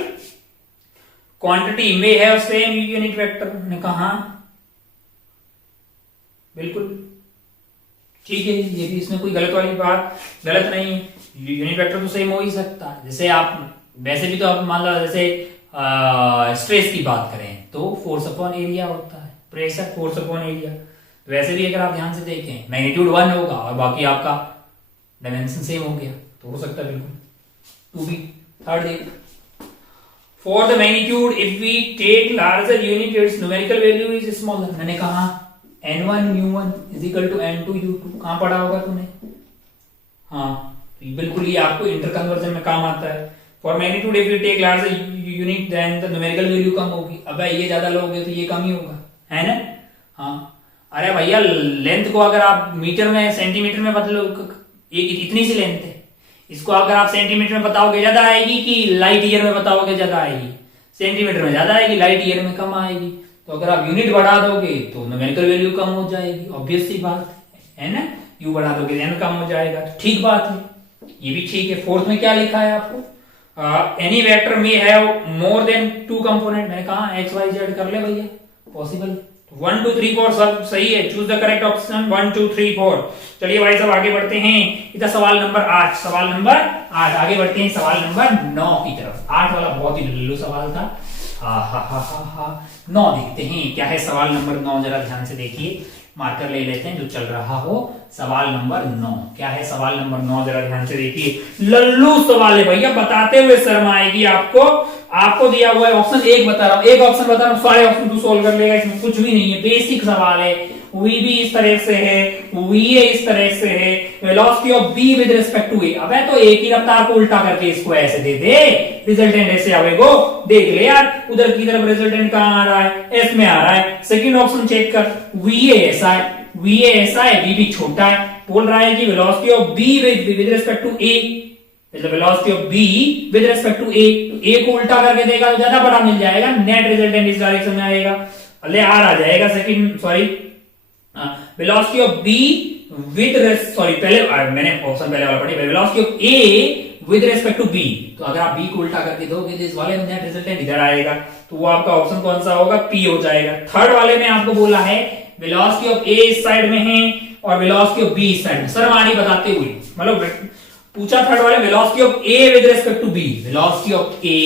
quantity may have same unit vector. मैंने कहा बिल्कुल ठीक है, ये भी इसमें कोई गलत वाली बात गलत नहीं है। यूनिट वेक्टर तो सेम हो ही सकता है। जैसे आप वैसे भी तो आप मान लो जैसे स्ट्रेस की बात करें तो फोर्स अपॉन एरिया होता है, प्रेशर फोर्स अपॉन एरिया। वैसे भी अगर आप ध्यान से देखें मैग्नीट्यूड 1 होगा और बाकी आपका डायमेंशन सेम हो गया तो हो सकता है बिल्कुल। टू बी थर्ड देख, for the magnitude if we take larger unit its numerical value is smaller. मैंने कहा n1 u1 is equal to n2 u2। कहां पढ़ा होगा तूने? हाँ, बिल्कुल ये आपको इंटर कन्वर्जन में काम आता है। For magnitude if you take larger unit then the numerical value कम होगी। अब ये ज्यादा लोगे तो ये कम ही होगा, है ना? हाँ, अरे भैया लेंथ को अगर आप मीटर में सेंटीमीटर में बदलो, इतनी सी लेंथ है, इसको अगर आप सेंटीमीटर में बताओगे ज्यादा आएगी कि लाइट ईयर में बताओगे ज्यादा आएगी? सेंटीमीटर में ज्यादा आएगी, लाइट ईयर में कम आएगी। तो अगर आप यूनिट बढ़ा दोगे तो न्यूमेरिकल वैल्यू कम हो जाएगी, ऑब्वियस सी बात है ना? यू बढ़ा दोगे एन कम हो जाएगा, तो ठीक बात है, ये भी ठीक है। फोर्थ में क्या लिखा है आपको? Any vector may have more than 2 component. मैंने कहा एक्स वाई जेड कर ले भैया, पॉसिबल। 1 2 3 4 सब सही है, चूज द करेक्ट ऑप्शन 1 2 3 4। चलिए भाई सब आगे बढ़ते हैं। इधर सवाल नंबर 8। सवाल नंबर 8 आगे बढ़ते हैं सवाल नंबर 9 की तरफ। 8 वाला बहुत ही लल्लू सवाल था। 9 देखते हैं क्या है सवाल नंबर 9, जरा ध्यान से देखिए। मार्कर ले लेते हैं जो चल रहा हो। सवाल नंबर 9 क्या है? सवाल नंबर 9 जरा ध्यान से देखिए। लल्लू सवाल है भैया, बताते हुए शर्म आएगी आपको। आपको दिया हुआ है ऑप्शन 1 बता रहा हूं, एक ऑप्शन बता रहा हूं, सारे ऑप्शन तू सोल्व कर लेगा, इसमें कुछ भी नहीं है, बेसिक सवाल है। वी बी इस तरह से है, वी ए इस तरह से है, velocity of B with respect to A. अबे तो एक ही रफ्तार को उल्टा करके इसको ऐसे दे दे, रिजल्टेंट ऐसे आवेगो। देख ले यार उधर की तरफ रिजल्टेंट कहां आ रहा है? एस में आ रहा है। सेकंड ऑप्शन चेक कर, वी ए ऐसा है, वी ए ऐसा है, वी भी छोटा है। बोल रहा है कि velocity of B with respect to A, velocity of B with respect to A. A को उल्टा करके देगा तो ज्यादा बड़ा मिल जाएगा, नेट रिजल्टेंट इस डायरेक्शन में आएगा, ले आर आ जाएगा। Second sorry velocity of B with sorry पहले मैंने ऑप्शन पहले वाला पढ़ी, velocity of A with respect to B. तो अगर आप बी को उल्टा करके दोगे तो इस वाले में नेट रिजल्टेंट इधर आएगा, तो वो आपका ऑप्शन कौन सा होगा? पी हो जाएगा। थर्ड वाले में आपको बोला है वेलोसिटी ऑफ ए इस साइड में है और वेलोसिटी ऑफ बी इस साइड में। सरमानी बताते हुए मतलब पूछा थर्ड वाले velocity of A with respect to B, velocity of A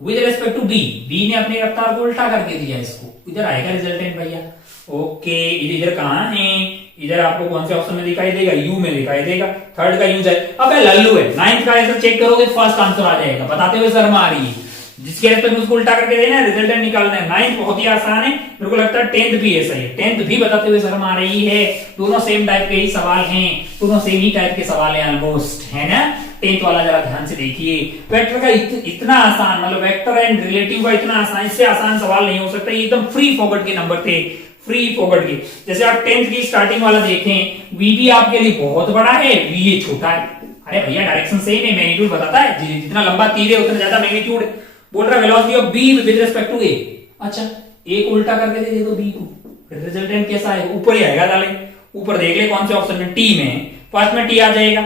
with respect to B. B ने अपनी रफ्तार को उल्टा करके दिया, इसको इधर आएगा रिजल्टेंट भैया। ओके, इधर कहां है? इधर आपको कौन से ऑप्शन में दिखाई देगा? यू में दिखाई देगा। थर्ड का यू जाए। अब लल्लू है, 9th का ऐसा चेक करोगे फर्स्ट आंसर आ जाएगा। बताते हुए शर्म आ रही है, जिसके रेस्पेक्ट उसको उल्टा करके देना है, रिजल्टेंट निकालना है। 9th बहुत ही आसान है, मेरे को लगता है 10th भी ऐसा ही है। 10th भी बताते हुए शर्म आ रही है। दोनों सेम टाइप के ही सवाल हैं, दोनों सेम ही टाइप के सवाल हैं ऑलमोस्ट, है ना? 10th वाला जरा ध्यान से देखिए। वेक्टर का इतना आसान, मतलब वेक्टर एंड रिलेटिव का इतना आसान, इससे आसान सवाल नहीं हो सकता। ये एकदम फ्री फॉरवर्ड के नंबर थे, फ्री फॉरवर्ड के। जैसे आप 10th की स्टार्टिंग वाला देखें, वी बी आपके लिए बहुत बड़ा है, वी ए छोटा है। अरे भैया डायरेक्शन सेम है, मैग्नीट्यूड बताता है, जितना लंबा तीर है उतना ज्यादा मैग्नीट्यूड। बोल रहा है velocity of B with respect to A. अच्छा, ए को उल्टा करके दे दो बी को, फिर रिजल्टेंट कैसा आएगा? ऊपर ही आएगा। डाले ऊपर देख ले कौन से ऑप्शन में, टी में। फर्स्ट में टी आ जाएगा,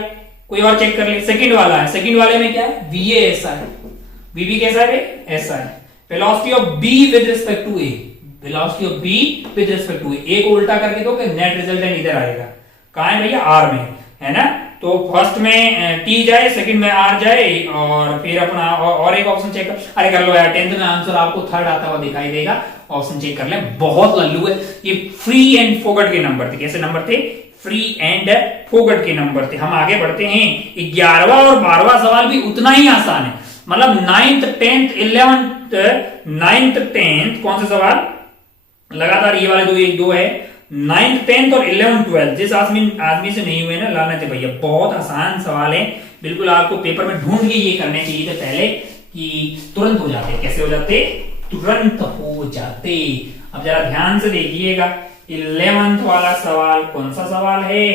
कोई और चेक कर ले। सेकंड वाला है, सेकंड वाले में क्या है? वी ए ऐसा है, वी बी कैसा है? ऐसा है। Velocity of B with respect to A, velocity of B with respect to A को उल्टा करके दो, नेट रिजल्टेंट इधर आएगा। कहां है भैया? आर में, है ना? तो फर्स्ट में टी जाए, सेकंड में आर जाए, और फिर अपना और एक ऑप्शन चेक कर। अरे कर लो यार, 10th में आंसर आपको थर्ड आता हुआ दिखाई देगा, ऑप्शन चेक कर ले। बहुत लल्लू है ये, फ्री एंड फोगट के नंबर थे। कैसे नंबर थे? फ्री एंड फोगट के नंबर थे। हम आगे बढ़ते हैं। 11वां और 12वां सवाल भी उतना ही आसान है। मतलब 9th 10th 11th 9th 10th कौन सा सवाल लगातार ये वाले दो, एक दो है 9th 10th और 11th 12th। जिस आदमी से नहीं हुए ना लानत है भैया, बहुत आसान सवाल है, बिल्कुल आपको पेपर में ढूंढ के ये करने चाहिए थे पहले कि तुरंत हो जाते। कैसे हो जाते? तुरंत हो जाते। अब जरा ध्यान से देखिएगा 11th वाला सवाल कौन सा सवाल है?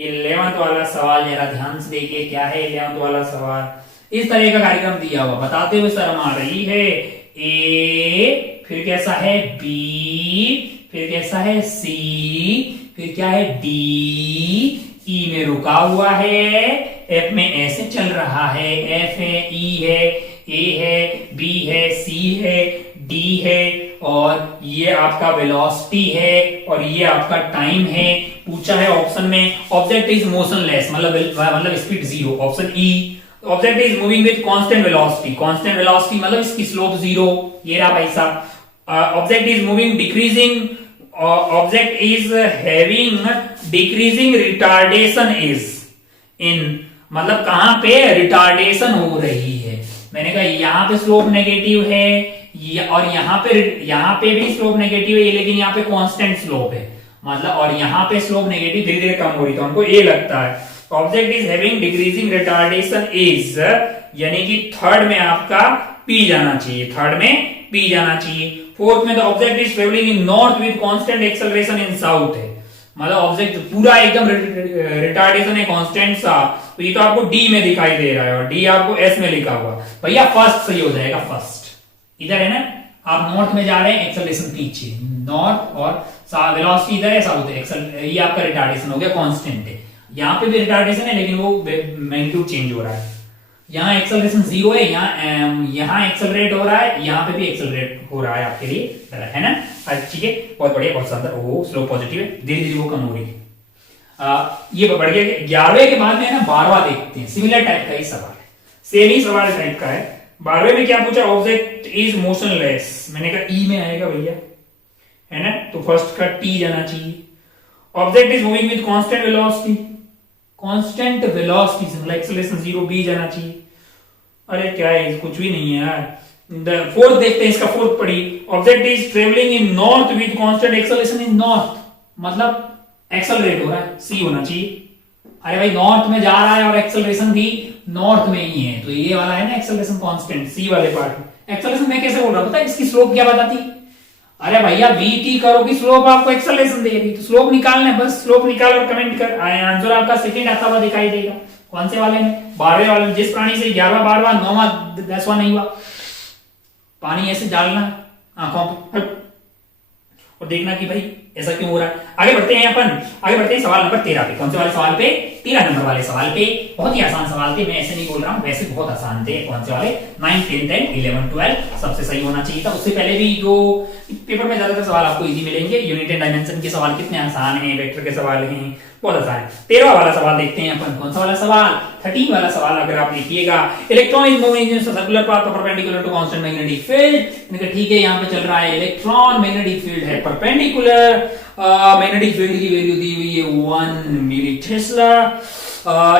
11th वाला सवाल जरा ध्यान से देखिए क्या है 11th वाला सवाल। इस तरह का कार्यक्रम दिया हुआ, बताते हुए शर्म आ रही है। ए, फिर कैसा है बी, फिर कैसा है सी, फिर क्या है डी, ई में रुका हुआ है, एफ में ऐसे चल रहा है, एफ है, ई है, ए है, बी है, सी है, डी है, और ये आपका वेलोसिटी है, और ये आपका टाइम है। पूछा है ऑप्शन में ऑब्जेक्ट इज मोशनलेस, मतलब speed zero. Option E, object is moving with constant velocity, constant velocity मतलब इसकी स्लोप जीरो। ये रहा भाई साहब। Object is moving decreasing, object is having decreasing retardation is in, मतलब कहां पे रिटार्डेशन हो रही है। मैंने कहा यहां पे स्लोप नेगेटिव है और यहां पे भी स्लोप नेगेटिव है, लेकिन यहाँ पे कांस्टेंट स्लोप है, मतलब और यहाँ पे स्लोप नेगेटिव धीरे धीरे कम हो रही, तो हमको ये लगता है object is having decreasing retardation is, यानी कि थर्ड में आपका पी जाना चाहिए, थर्ड में पी जाना चाहिए। फोर्थ में the object is travelling in north with constant acceleration in south है, मतलब ऑब्जेक्ट पूरा एकदम रिटार्डेशन है कांस्टेंट सा, तो ये तो आपको डी में दिखाई दे रहा है और डी आपको एस में लिखा हुआ। भैया फर्स्ट सही हो जाएगा, फर्स्ट इधर है ना, आप नॉर्थ में जा रहे हैं, एक्सेलरेशन पीछे, नॉर्थ और वेलोसिटी इधर है, साउथ है, ये आपका रिटार्डेशन हो गया, कांस्टेंट है। यहाँ पे भी रिटार्डेशन है लेकिन वो मैग्नीट्यूड चेंज हो रहा है। यहाँ एक्सेलरेशन जीरो है, यहाँ एक्सेलरेट हो रहा है, यहाँ पे भी एक्सेलरेट हो रहा है आपके लिए, है ना। ठीक है, बहुत बढ़िया, बहुत शानदार। वो स्लो पॉजिटिव है, धीरे धीरे वो कम हो रही है। ये बढ़ गया। 11वें के बाद में ना 12वां देखते हैं, सिमिलर टाइप का ही सवाल है, सेम ही सवाल टाइप का है। 12वें में क्या पूछा? ऑब्जेक्ट इज मोशनलेस, मैंने कहा ई में आएगा भैया, है ना, तो फर्स्ट का टी जाना चाहिए। Object is moving with constant velocity, constant velocity से एक्सेलरेशन जीरो, बी जाना चाहिए। अरे क्या है, कुछ भी नहीं है यार। फोर्थ देखते हैं, इसका फोर्थ पढ़ी, object is travelling in north with constant acceleration in north, मतलब एक्सेलरेट हो रहा है, सी होना चाहिए। अरे भाई नॉर्थ में जा रहा है और एक्सेलरेशन भी नॉर्थ में ही है, तो ये वाला है ना एक्सेलरेशन कांस्टेंट, सी वाले पार्ट में। एक्सेलरेशन मैं कैसे बोल रहा हूं पता है, इसकी स्लोप क्या बताती? अरे भैया वीटी करोगी, स्लोप आपको एक्सेलरेशन देगी, तो स्लोप निकालना है, बस स्लोप निकाल और कमेंट कर, आंसर आपका सेकंड आता हुआ दिखाई देगा। कौन से वाले में? 12वें वाले में। जिस प्राणी से 11वां 12वां 9वां 10वां नहीं हुआ, पानी ऐसे डालना आंखों पे और देखना कि भाई ऐसा क्यों हो रहा है। आगे बढ़ते हैं सवाल नंबर 13 पे। कौन से वाले सवाल पे? 13 नंबर वाले सवाल पे। बहुत ही आसान सवाल थे, मैं ऐसे नहीं बोल रहा हूं, वैसे बहुत आसान थे। कौन से वाले? 9, 10, 11, 12 सबसे सही होना चाहिए था। उससे पहले भी जो पेपर में ज्यादातर सवाल आपको इजी मिलेंगे। यूनिट एंड डायमेंशन के सवाल कितने आसान हैं, वेक्टर के सवाल हैं, बहुत आसान है। 13 वाला सवाल देखते हैं अपन। कौन सा वाला सवाल? 13 वाला सवाल अगर आप देखिएगा, electron is moving in circular path perpendicular to constant magnetic field. ठीक है, यहाँ पे चल रहा है इलेक्ट्रॉन, मैग्नेटिक फील्ड है परपेंडिकुलर, मैग्नेटिक फील्ड की वैल्यू दी हुई है 1 milli tesla.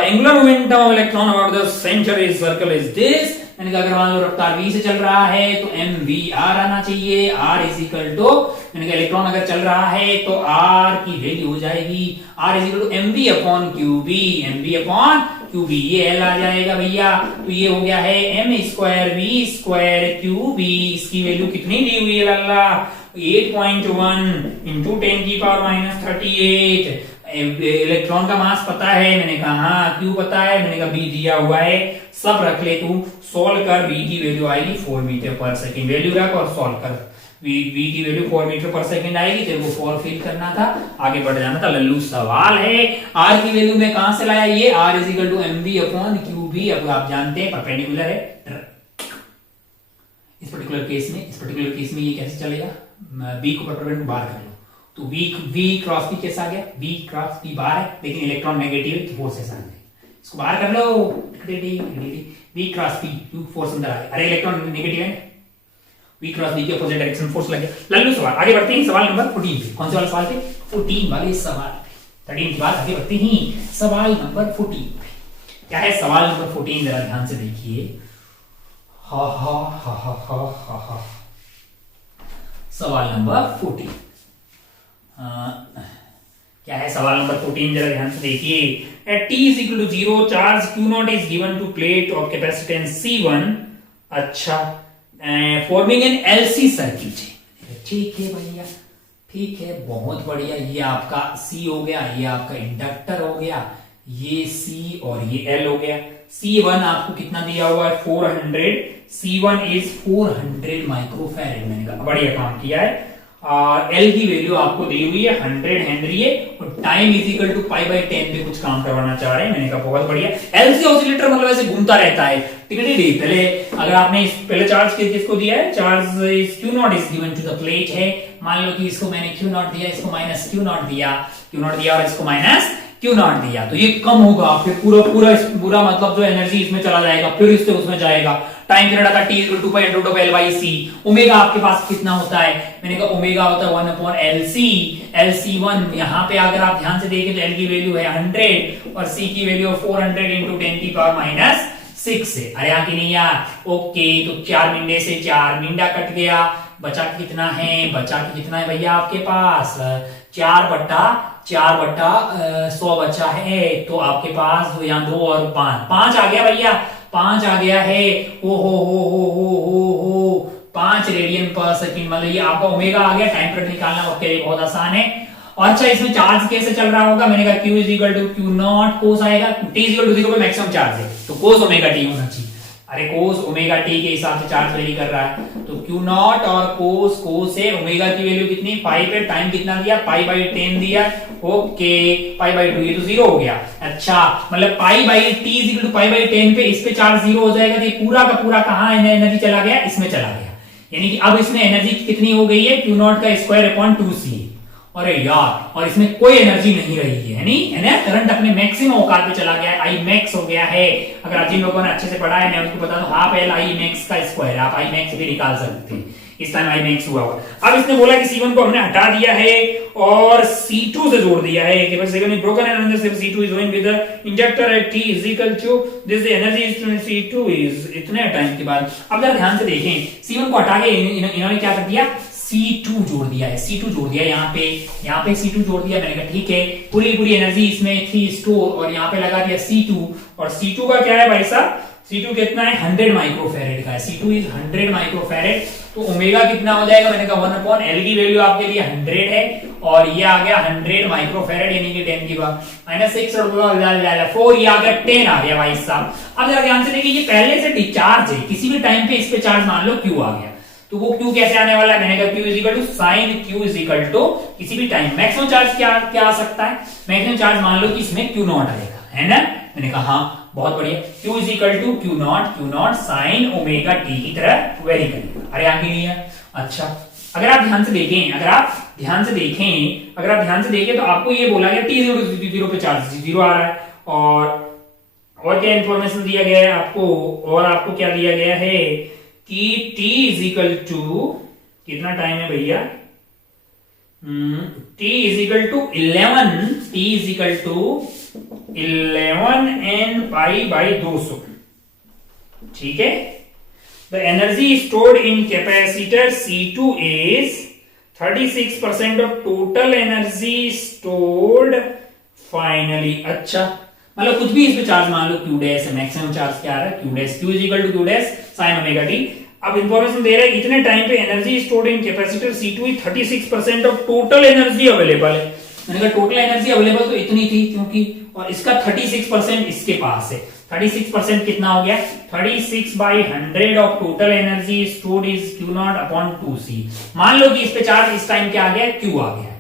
Angular momentum of electron about the centre is circle is this. मैंने कहा अगर मान लो रफ्तार v से चल रहा है तो mvr आना चाहिए। r इज इक्वल टू, मैंने कहा इलेक्ट्रॉन अगर चल रहा है तो r की वैल्यू हो जाएगी r is equal to mv upon qb, mv upon qb, ये l आ जाएगा भैया। तो ये हो गया है m square v square qb। इसकी वैल्यू कितनी दी हुई है लल्ला? 8.1 इंटू 10 की पावर माइनस 38। इलेक्ट्रॉन का मास पता है, मैंने कहा हाँ। क्यू पता है, मैंने कहा बी दिया हुआ है। सब रख ले तू, सोल्व कर, बी की वैल्यू आएगी 4 मीटर पर सेकंड। वैल्यू रख और सोल्व कर, वी की वैल्यू 4 मीटर पर सेकंड आएगी। तेरे को 4 फिल करना था, आगे बढ़ जाना था। लल्लू सवाल है, आर की वैल्यू में कहां से लाया? ये R is equal to M V upon Q B. अब आप जानते हैं परपेंडिकुलर है। इस पर्टिकुलर केस में ये कैसे चलेगा? बी को परपेंडिकुलर बाहर कर लो, तो v क्रॉस p कैसा आ गया? v क्रॉस p बाहर है, लेकिन इलेक्ट्रॉन नेगेटिव है, फोर्स ऐसा आ गया। इसको बाहर कर लो, v क्रॉस p, क्यों फोर्स अंदर आ गया। अरे इलेक्ट्रॉन नेगेटिव है, v क्रॉस p के अपोजिट डायरेक्शन फोर्स लग गया। लल्लू सवाल। आगे बढ़ते हैं सवाल नंबर 14 पे। कौन से वाले सवाल पे? 14 वाले सवाल पे। 13 के बाद आगे बढ़ते हैं सवाल नंबर 14 पे। क्या है सवाल नंबर 14? जरा ध्यान से देखिए। हा हा हा हा हा हा हा। सवाल नंबर 14 क्या है? सवाल नंबर 14 जरा ध्यान से देखिए। At t is equal to 0 charge Q0 is given to plate of capacitance C1। अच्छा, फॉर्मिंग एन LC सर्किट। ठीक है भैया, ठीक है, बहुत बढ़िया। ये आपका C हो गया, ये आपका इंडक्टर हो गया, ये C और ये L हो गया। C1 आपको कितना दिया हुआ है? 400। C1 is 400 microfarad. मैंने कहा बढ़िया काम किया है। और L की वैल्यू आपको दी हुई है 100 हेनरी है, और टाइम इज इक्वल टू π/10 पे कुछ काम करवाना चाह रहे हैं। मैंने कहा बहुत बढ़िया। LC ऑसिलेटर मतलब ऐसे घूमता रहता है। ठीक है, पहले अगर आपने पहले चार्ज किसको दिया है? Charge is Q0 is given to the plate है। मान लो कि इसको मैंने Q0 दिया, इसको माइनस Q0 दिया, Q0 दिया और इसको माइनस Q0 दिया, तो ये कम होगा। फिर पूरा मतलब जो एनर्जी इसमें चला जाएगा, फिर इससे उसमें जाएगा। टाइम पीरियड आता है T 2π/L/C। ओमेगा आपके पास कितना होता है? मैंने कहा ओमेगा होता है 1/LC। LC1 यहाँ पे अगर आप ध्यान से देखें तो L की वैल्यू है 100 और C की वैल्यू 400 × 10⁻⁶ है। अरे यहाँ की नहीं यार? ओके, तो 4 मिंडे से 4 मिंडा कट गया, बचा कितना है? बचा कितना है भैया आपके पास? 4/100 बचा है। तो आपके पास जो यहाँ 2 और 5 आ गया भैया, 5 आ गया है। ओ हो 5 रेडियन पर सेकंड, मतलब ये आपका ओमेगा आ गया। टाइम पीरियड निकालना आपके लिए बहुत आसान है। और अच्छा, इसमें चार्ज कैसे चल रहा होगा? मैंने कहा Q is equal to Q0 cos आएगा। T इज इक्वल टू 0 पे मैक्सिमम चार्ज है, तो कोस ओमेगा T होना चाहिए। अरे कोस ओमेगा T के हिसाब से चार्ज वेरी कर रहा है, तो Q0 और कोस है। ओमेगा की वैल्यू कितनी? पाई पे टाइम कितना दिया? π/10 दिया। ओके, π/2, ये तो 0 हो गया। अच्छा, मतलब π/T इज इक्वल टू π/10 पे इस पे चार्ज 0 हो जाएगा, तो ये पूरा का पूरा कहां एनर्जी चला गया? इसमें चला गया। यानी कि अब इसमें एनर्जी कितनी हो गई है? Q0 का स्क्वायर अपॉन 2C। अरे यार, और इसमें कोई एनर्जी नहीं रही है, है ना? करंट अपने मैक्सिमम औकात पे चला गया है, आई मैक्स हो गया है। अगर जिन लोगों ने अच्छे से पढ़ा है, मैं उनको बता दूं, हाफ एल आई मैक्स का स्क्वायर, आप आई मैक्स भी निकाल सकते हैं। इस टाइम आई मैक्स हुआ। अब इसने बोला कि C1 को हमने हटा दिया है और C2 से जोड़ दिया है। Broken energy C2 is going with the injector at T is equal to this energy is C2 is इतने टाइम के बाद। अब जरा ध्यान से देखें, C1 को हटा के इन्होंने क्या कर दिया? C2 जोड़ दिया है। C2 जोड़ दिया यहाँ पे C2 जोड़ दिया। मैंने कहा ठीक है, पूरी एनर्जी इसमें थी स्टोर, और यहाँ पे लगा दिया C2। और C2 का क्या है भाई साहब? C2 कितना है? 100 माइक्रोफैरेड का है। C2 is 100 microfarad. तो ओमेगा कितना हो जाएगा? मैंने कहा 1/L की वैल्यू आपके लिए 100 है, और ये आ गया 100 माइक्रोफैरेड, यानी कि 10 की पावर -6 और 4, ये आ गया 10 आ गया भाई साहब। अब जरा ध्यान से देखिए, ये पहले से डिस्चार्ज है, किसी भी टाइम पे इस पे चार्ज मान लो Q आ गया, तो वो Q कैसे आने वाला है? मैंने कहा Q is equal to sine Q is equal to किसी भी टाइम मैक्सिमम चार्ज क्या आ सकता है? मैक्सिमम चार्ज मान लो कि इसमें Q0 आएगा, है ना? मैंने कहा हाँ, बहुत बढ़िया। Q is equal to Q0 sine omega T की तरह वेरी करेगा। अरे आगे नहीं है? अच्छा, अगर आप ध्यान से देखें तो आपको ये बोला गया T 0 पे चार्ज 0 आ रहा है। और क्या इंफॉर्मेशन दिया गया है आपको? और आपको क्या दिया गया है कि T इज इक्वल टू कितना टाइम है भैया? T is equal to 11 n π/200। ठीक है, the energy stored in capacitor C2 is 36% of total energy stored finally. अच्छा, मतलब कुछ भी इस पे चार्ज मान लो Q डैश है, मैक्सिमम चार्ज क्या आ रहा है? Q dash. Q is equal to Q dash sine omega T। अब इंफॉर्मेशन दे रहा है इतने टाइम पे energy stored in capacitor C2 36% of total energy available है। मैंने कहा टोटल एनर्जी अवेलेबल तो इतनी थी, क्योंकि और इसका 36% इसके पास है। 36% कितना हो गया? 36/100 of total energy stored is Q0 upon 2C। मान लो कि इस पे चार्ज इस टाइम क्या आ गया? Q आ गया है।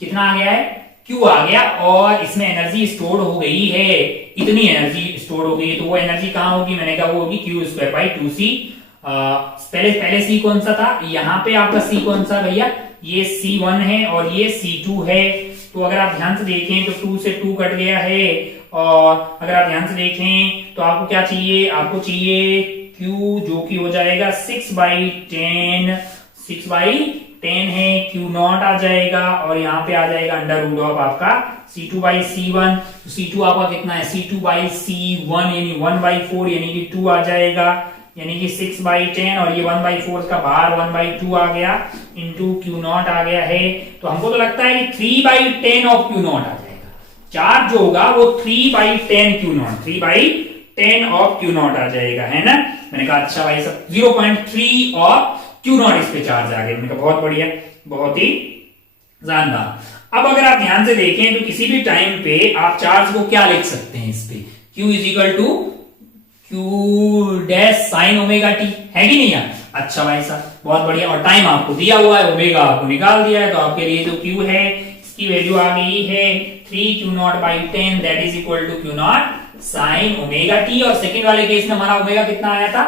कितना आ गया है? Q आ गया, और इसमें एनर्जी स्टोर हो गई है, इतनी एनर्जी स्टोर हो गई है। तो वो एनर्जी कहां होगी? मैंने कहा वो होगी Q²/2C। पहले C कौन सा था? यहाँ पे आपका C कौन सा भैया? ये C1 है और ये C2 है। तो अगर आप ध्यान से देखें तो 2 से 2 कट गया है, और अगर आप ध्यान से देखें तो आपको क्या चाहिए? आपको चाहिए Q, जो कि हो जाएगा 6/10। 6/10 है, Q0 आ जाएगा, और यहाँ पे आ जाएगा √ऑफ आपका C2/C1। तो C2 आपका कितना है? C2/C1 यानी 1/4 यानी कि 2 आ जाएगा। यानी कि 6/10 और ये 1/4 का बाहर 1/2 आ गया इंटू Q नॉट आ गया है। तो हमको तो लगता है कि 3/10 ऑफ Q नॉट आ जाएगा। चार्ज जो होगा वो 3/10 Q naught 3/10 of Q naught आ जाएगा, है ना। मैंने कहा अच्छा भाई सब 0.3 ऑफ Q नॉट इस पे चार्ज आ गया। मैंने कहा बहुत बढ़िया, बहुत ही जानदार। अब अगर आप ध्यान से देखें तो किसी भी टाइम पे आप चार्ज को क्या लिख सकते हैं इस पे, Q is equal to Q dash sine omega T, है कि नहीं यार। अच्छा भाई साहब बहुत बढ़िया। और टाइम आपको दिया हुआ है, ओमेगा आपको निकाल दिया है, तो आपके लिए जो Q है इसकी वैल्यू आ गई है 3Q0/10 that is equal to Q0 sine omega T. और सेकंड वाले केस में हमारा ओमेगा कितना आया था,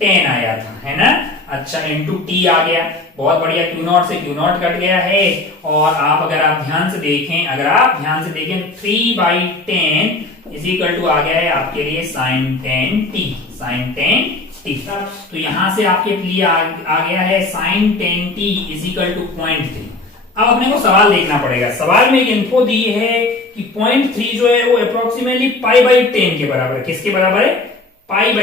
10 आया था, है ना। अच्छा इंटू टी आ गया, बहुत बढ़िया। Q नॉट से Q नॉट कट गया है। और अगर आप ध्यान से देखें, 3/10 इज इक्वल टू आ गया है आपके लिए साइन 10t। तो यहां से आपके लिए आ गया है sign 10t is equal to 0.3। अब अपने को सवाल देखना पड़ेगा। सवाल में एक इन्फो दी है कि 0.3 जो है वो अप्रोक्सीमेटली π/10 के बराबर है। किसके बराबर है,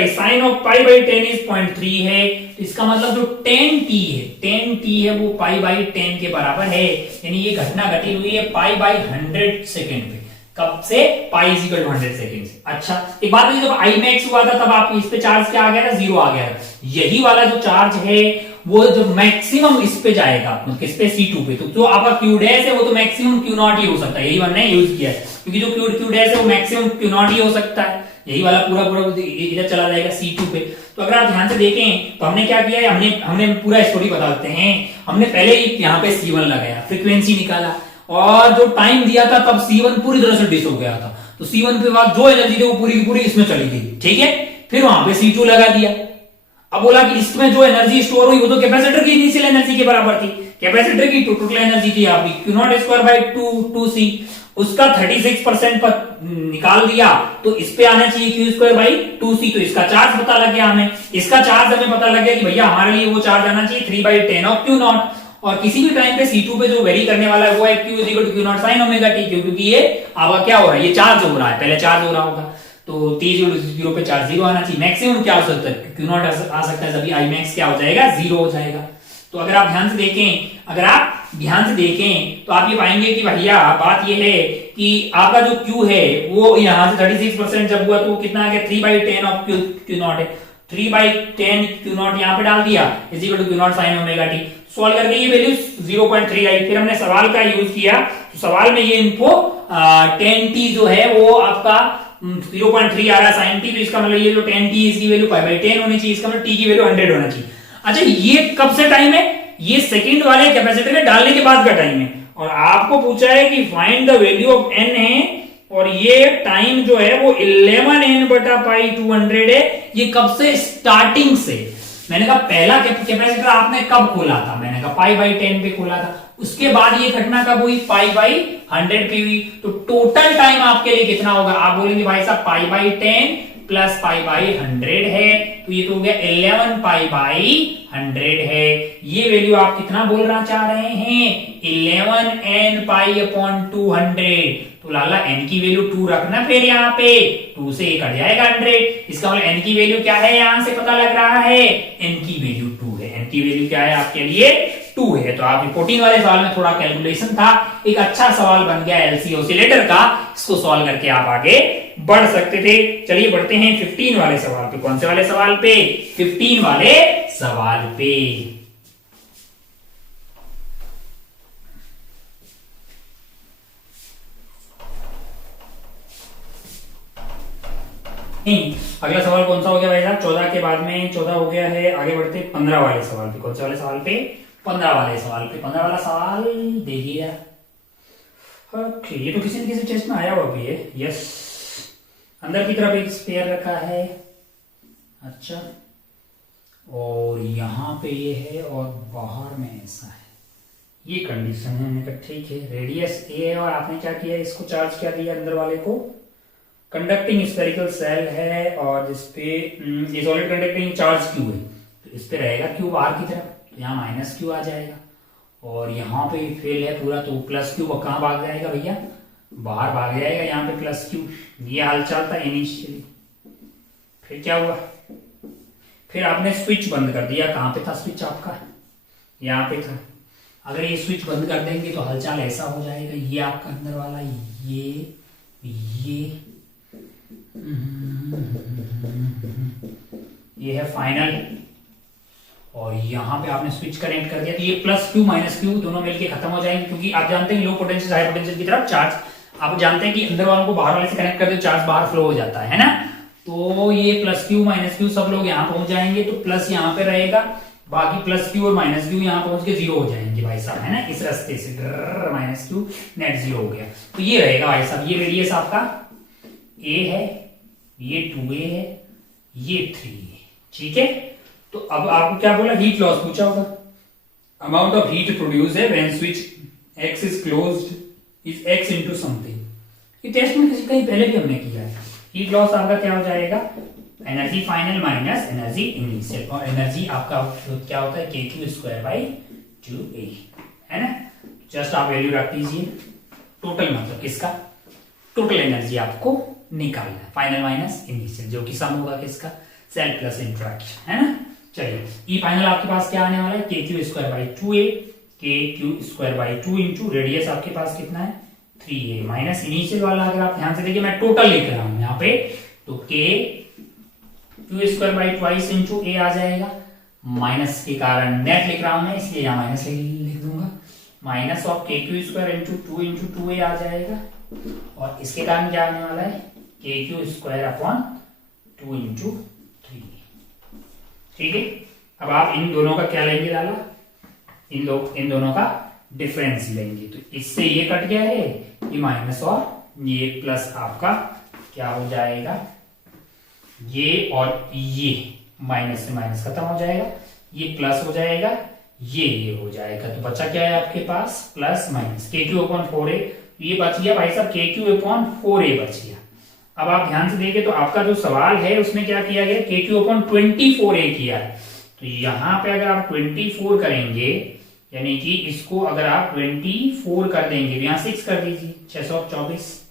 साइन ऑफ π/10 इज 0.3 है। तो इसका मतलब जो 10t है वो π/10 के बराबर है। यानी ये घटना घटी हुई है π/100 सेकेंड पे। कब से, π = 100 सेकेंड से। अच्छा एक बात है, जब I max हुआ था तब आप इस पे चार्ज क्या आ गया था, 0 आ गया था। यही वाला जो चार्ज है वो जो मैक्सिमम इस पे जाएगा, किस पे, C2 पे। तो जो आपका Q डैश है वो तो मैक्सिमम Q नॉट ही हो सकता है। यही हमने यूज किया है, क्योंकि जो Q डैश है वो मैक्सिमम Q नॉट ही हो सकता है। यही वाला पूरा इधर चला जाएगा C2 पे। तो अगर आप ध्यान से देखें तो हमने क्या किया है, हमने पूरा स्टोरी बता देते हैं। हमने पहले यहाँ पे C1 लगाया, फ्रीक्वेंसी निकाला, और जो टाइम दिया था तब C1 पूरी तरह से डिस हो गया था। तो C1 के बाद जो एनर्जी थी वो पूरी की पूरी इसमें चली गई, ठीक है। फिर वहां पे C2 लगा दिया। अब बोला कि इसमें जो एनर्जी स्टोर हुई वो तो कैपेसिटर की इनिशियल एनर्जी के बराबर थी। कैपेसिटर की टोटल एनर्जी थी आपकी Q0² 2C। उसका 36% पर निकाल दिया तो इस पे आना चाहिए Q² 2C। तो इसका चार्ज पता लग गया हमें। इसका चार्ज हमें पता लग गया कि भैया हमारे लिए वो चार्ज आना चाहिए 3/10 ऑफ Q0। और किसी भी टाइम पे C2 पे जो वेरी करने वाला है वो है Q = Q0 sin omega T. क्योंकि ये आपका क्या हो रहा है, ये चार्ज हो रहा है, पहले चार्ज हो रहा होगा। तो t = 0 पे चार्ज 0 आना चाहिए। मैक्सिमम क्या हो सकता है, Q0 आ सकता है, तभी I max क्या हो जाएगा, 0 हो जाएगा। तो अगर आप ध्यान से देखें तो आप ये पाएंगे कि भैया बात ये है कि आपका जो Q है वो यहां से 36% जब हुआ तो कितना आ गया, 3/10 ऑफ Q0 है। 3/10 Q0 यहाँ पे डाल दिया is equal to Q0 sin omega T. Solve करके ये वैल्यू 0.3 आई। फिर हमने सवाल का यूज किया, तो सवाल में ये इन्फो 10t जो है वो आपका 0.3 आ रहा sin t। तो इसका मतलब ये जो 10t इसकी वैल्यू π/10 होनी चाहिए, इसका मतलब t की वैल्यू 100 होना चाहिए। अच्छा ये कब से टाइम है, ये सेकंड वाले कैपेसिटर में डालने के बाद का टाइम है। और आपको पूछा है कि find the value of n है, और ये टाइम जो है वो 11n/π200 है। ये कब से, स्टार्टिंग से। मैंने कहा पहला कैपेसिटर आपने कब खोला था, मैंने कहा π/10 पे खोला था। उसके बाद ये घटना कब हुई, π/100 पे हुई। तो टोटल टाइम आपके लिए कितना होगा, आप बोलेंगे भाई साहब π/10 प्लस π/100 है, तो ये तो हो गया 11π/100 है। ये वैल्यू आप कितना बोलना चाह रहे हैं, 11n/200। तो लाला n की वैल्यू 2 रखना, फिर यहाँ पे 2 से कट जाएगा 100। इसका मतलब n की वैल्यू क्या है, यहां से पता लग रहा है n की वैल्यू 2 है। n की वैल्यू क्या है आपके लिए, 2 है। तो आप 14 वाले सवाल में थोड़ा कैलकुलेशन था, एक अच्छा सवाल बन गया LC ऑसिलेटर का। इसको सॉल्व करके आप आगे बढ़ सकते थे। चलिए बढ़ते हैं 15 वाले सवाल पे। कौन से वाले सवाल पे, 15 वाले सवाल पे। अगला सवाल कौन सा हो गया भाई साहब, 14 के बाद में 14 हो गया है। आगे बढ़ते 15 वाले सवाल पे। कौन से वाले सवाल पे, 15 वाले सवाल पे। 15 वाला सवाल देखिए। ओके ये तो किसी न किसी टेस्ट में आया हुआ भी है। यस, अंदर की तरफ एक स्पेयर रखा है। अच्छा, और यहां पे ये है और बाहर में ऐसा है, ये कंडीशन है। मैंने कहा ठीक है, रेडियस ए है और आपने क्या किया, इसको चार्ज क्या दिया, अंदर वाले को कंडक्टिंग स्फेरिकल सेल है, और जिसपे ये सॉलिड कंडक्टिंग चार्ज Q है। तो इस पे रहेगा Q बाहर की तरफ, तो यहाँ -Q आ जाएगा। और यहाँ पे फेल है पूरा, तो +Q कहाँ भाग जाएगा भैया, बाहर भाग जाएगा। यहाँ पे +Q, ये हालचाल था इनिशियली। फिर क्या हुआ, फिर आपने स्विच बंद कर दिया। कहाँ पे था स्विच आपका? यहाँ पे था। अगर ये स्विच बंद कर देंगे तो हलचल ऐसा हो जाएगा, ये आपका अंदर वाला, ये है फाइनल, और यहाँ पे आपने स्विच कनेक्ट कर दिया तो ये प्लस क्यू माइनस क्यू दोनों मिलके खत्म हो जाएंगे, क्योंकि आप जानते हैं लो पोटेंशियल हाई पोटेंशियल की तरफ चार्ज, आप जानते हैं कि अंदर वालों को बाहर वाले से कनेक्ट करते चार्ज बाहर फ्लो हो जाता है ना। तो ये प्लस क्यू माइनस क्यू सब लोग यहाँ पहुंच जाएंगे, तो प्लस यहाँ पे रहेगा, बाकी प्लस क्यू और माइनस क्यू यहाँ पहुंच के जीरो हो जाएंगे भाई साहब, है ना। इस रास्ते से माइनस क्यू नेट जीरो हो गया। तो ये रहेगा भाई साहब, ये रेडियस आपका ए है, ये 2a है, ये 3 है, ठीक है। तो अब आपको क्या बोला, हीट लॉस पूछा होगा, अमाउंट ऑफ हीट प्रोड्यूस है when switch x is closed is x into something. ये टेस्ट में कहीं पहले भी हमने किया है। हीट लॉस आपका क्या हो जाएगा, energy final minus energy initial, और एनर्जी आपका क्या होता है kq²/2a, है ना। जस्ट आप वैल्यू रख दीजिए, टोटल मतलब किसका, टोटल एनर्जी आपको निकालना है, फाइनल माइनस इनिशियल, जो कि सम होगा किसका, सेल प्लस इंटरेक्शन, है ना। चलिए ई फाइनल आपके पास क्या आने वाला है, kq²/2a, kq²/2 इंटू रेडियस आपके पास कितना है 3a माइनस इनिशियल वाला, अगर आप ध्यान से देखिए मैं टोटल लिख रहा हूं यहाँ पे, तो kq²/2 इंटू a आ जाएगा, माइनस के कारण नेट लिख रहा हूं मैं इसलिए यहाँ माइनस लिख दूंगा, minus of kq² into 2 into 2a आ जाएगा, और इसके कारण क्या आने वाला है kq²/2 इंटू 3, ठीक है। अब आप इन दोनों का क्या लेंगे लाला, इन दोनों का डिफरेंस लेंगे, तो इससे ये कट गया है, ये माइनस और ये प्लस आपका क्या हो जाएगा, ये और ये माइनस से माइनस खत्म हो जाएगा, ये प्लस हो जाएगा, ये हो जाएगा, तो बचा क्या है आपके पास प्लस माइनस kq/4a, ये बच गया भाई साहब kq/4a बच गया। अब आप ध्यान से देखें तो आपका जो सवाल है उसमें क्या किया गया, kq/24a किया है, तो यहां पे अगर आप 24 करेंगे, यानी कि इसको अगर आप 24 कर देंगे, यहां 6 कर दीजिए, 624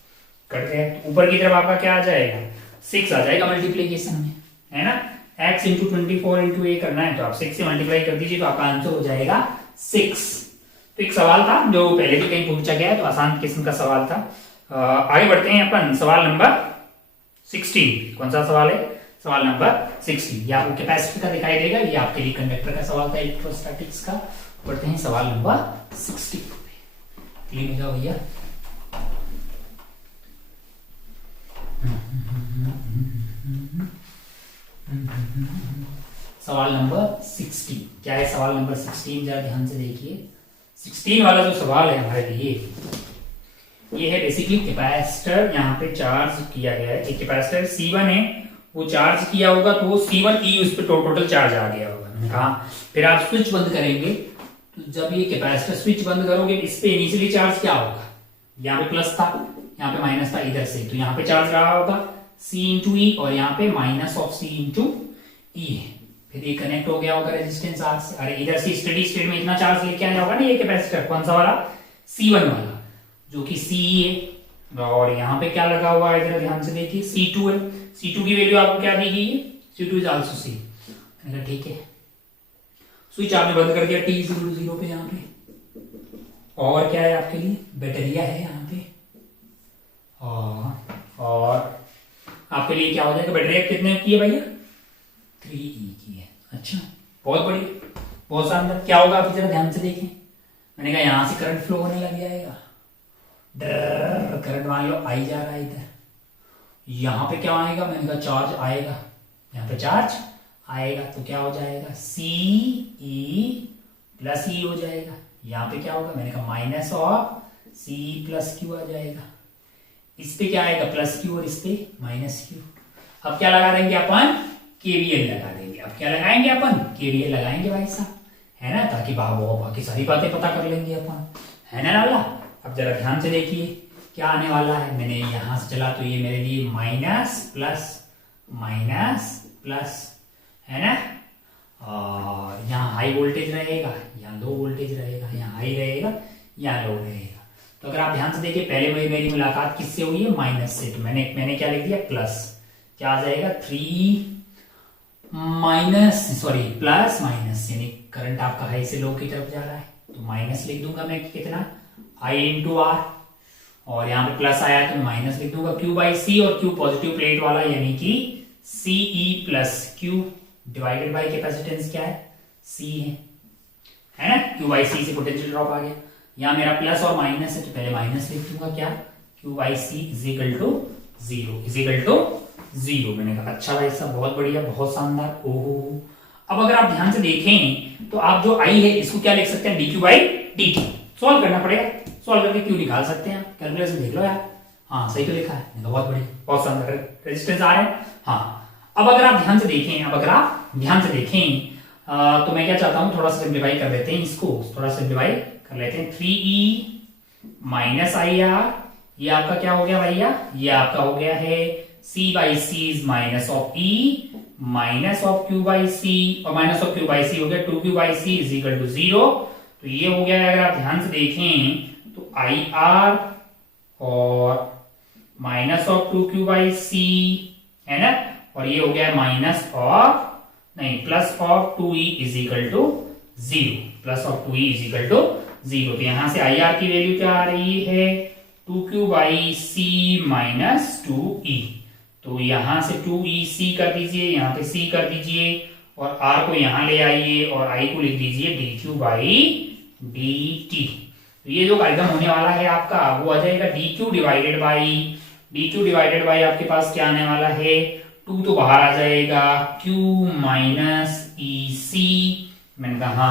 कट गया, तो ऊपर की तरफ आपका क्या आ जाएगा 6 आ जाएगा मल्टीप्लीकेशन में, है ना। x इंटू 24 इंटू a करना है तो आप 6 से मल्टीप्लाई कर दीजिए, तो आपका आंसर हो जाएगा 6। तो एक सवाल था जो पहले भी कहीं पूछा गया है, तो आसान किस्म का सवाल था। आगे बढ़ते हैं अपन सवाल नंबर 16। कौन सा सवाल है, सवाल नंबर 16, ये आपको कैपेसिटर का दिखाई देगा, ये आपके लिए कंडक्टर का सवाल था इलेक्ट्रोस्टैटिक्स का। बढ़ते हैं सवाल नंबर 16 पे, क्लीन हो जाओ भैया। सवाल नंबर 16 क्या है, सवाल नंबर 16 जरा ध्यान से देखिए। 16 वाला जो सवाल है हमारे लिए, ये है बेसिकली कैपेसिटर यहाँ पे चार्ज किया गया है, एक कैपेसिटर C1 है, वो चार्ज किया होगा तो वो C1e उस पर टोटल चार्ज आ गया होगा, मैंने कहा। फिर आप स्विच बंद करेंगे, तो जब ये कैपेसिटर स्विच बंद करोगे इस पे इनिशियली चार्ज क्या होगा, यहाँ पे प्लस था, यहाँ पे माइनस था इधर से, तो यहाँ पे चार्ज रहा होगा C इंटू ई, और यहाँ पे माइनस ऑफ C इंटू ई है। फिर ये कनेक्ट हो गया होगा रेजिस्टेंस R से, अरे इधर से स्टेडी स्टेट में इतना चार्ज लेके आया होगा ना ये कैपेसिटर, कौन सा वाला, C1 वाला, जो कि CE है, और यहाँ पे क्या लगा हुआ है इधर ध्यान से देखिए C2 है, C2 की वैल्यू आपको क्या दी गई है, C2 इज आल्सो C, ठीक है। स्विच आपने बंद कर दिया t0 पे यहाँ पे, और क्या है आपके लिए बैटरिया है यहाँ पे, और आपके लिए क्या हो जाएगा, बैटरिया कितने की है भैया 3e की है। अच्छा बहुत बढ़िया, बहुत शानदार। क्या होगा आप जरा ध्यान से देखें, मैंने कहा यहां से करंट फ्लो होने लग जाएगा, करंट मान लो आई जा रहा है इधर, यहां पे क्या आएगा, मैंने कहा चार्ज आएगा, यहाँ पे चार्ज आएगा, तो क्या हो जाएगा CE प्लस E हो जाएगा, यहाँ पे क्या होगा, मैंने कहा minus of CE plus Q आ जाएगा, इस पे क्या आएगा प्लस Q और इस पे माइनस Q। अब क्या लगा देंगे अपन, KVL लगा देंगे। अब क्या लगाएंगे अपन, KVL लगाएंगे भाई साहब, है ना, ताकि बाकी सारी बातें पता कर लेंगे अपन, है ना लाला। अब जरा ध्यान से देखिए क्या आने वाला है, मैंने यहां से चला तो ये मेरे लिए माइनस प्लस है ना, और यहाँ हाई वोल्टेज रहेगा, यहाँ लो वोल्टेज रहेगा, यहाँ हाई रहेगा, यहाँ लो रहेगा। तो अगर आप ध्यान से देखिए पहले मेरी मुलाकात किससे हुई है, माइनस से, तो मैंने क्या लिख दिया प्लस, क्या आ जाएगा 3 माइनस सॉरी प्लस माइनस, यानी करंट आपका हाई से लो की तरफ जा रहा है, तो माइनस लिख दूंगा मैं कितना आई इंटू आर, और यहाँ पे प्लस आया तो माइनस लिख दूंगा क्यू बाई सी, और क्यू पॉजिटिव प्लेट वाला यानी कि CE plus Q divided by capacitance क्या है सी है ना, क्यू बाई सी से पोटेंशियल ड्रॉप आ गया। यहाँ मेरा प्लस और माइनस है तो पहले माइनस लिख दूंगा क्या Q by C is equal to zero. मैंने कहा अच्छा भाई साहब बहुत बढ़िया बहुत शानदार। ओहो अब अगर आप ध्यान से देखें तो आप जो आई है इसको क्या लिख सकते हैं D Q by D T, solve करना पड़ेगा, सॉल्व करके क्यू निकाल सकते हैं, कैलकुलेशन देख लो यार। हाँ सही तो लिखा है, बहुत बढ़िया बहुत शानदार। रेजिस्टेंस आ रहा है। हाँ अब अगर आप ध्यान से देखें तो मैं क्या चाहता हूं थोड़ा सा सिंप्लीफाई कर लेते हैं इसको, थोड़ा सिंप्लीफाई कर लेते हैं। 3e माइनस आई आर, ये आपका क्या हो गया भैया, ये आपका हो गया है c by C is minus of e minus of q by C, और minus of q by C हो गया 2q by C is equal to 0। तो ये हो गया है, अगर आप ध्यान से देखें तो आई आर और minus of 2q by C है ना, और ये हो गया माइनस ऑफ नहीं plus of 2e is equal to 0, plus of 2e is equal to 0। तो यहां से आई आर की वैल्यू क्या आ रही है 2q by C minus 2e, तो यहां से 2e कर दीजिए, यहां पे c कर दीजिए, और r को यहां ले आइए और i को लिख दीजिए dq बाई dt। तो ये जो कार्यक्रम होने वाला है आपका वो आ जाएगा dq डिवाइडेड बाई आपके पास क्या आने वाला है 2 तो बाहर आ जाएगा q माइनस ई सी, मैंने कहा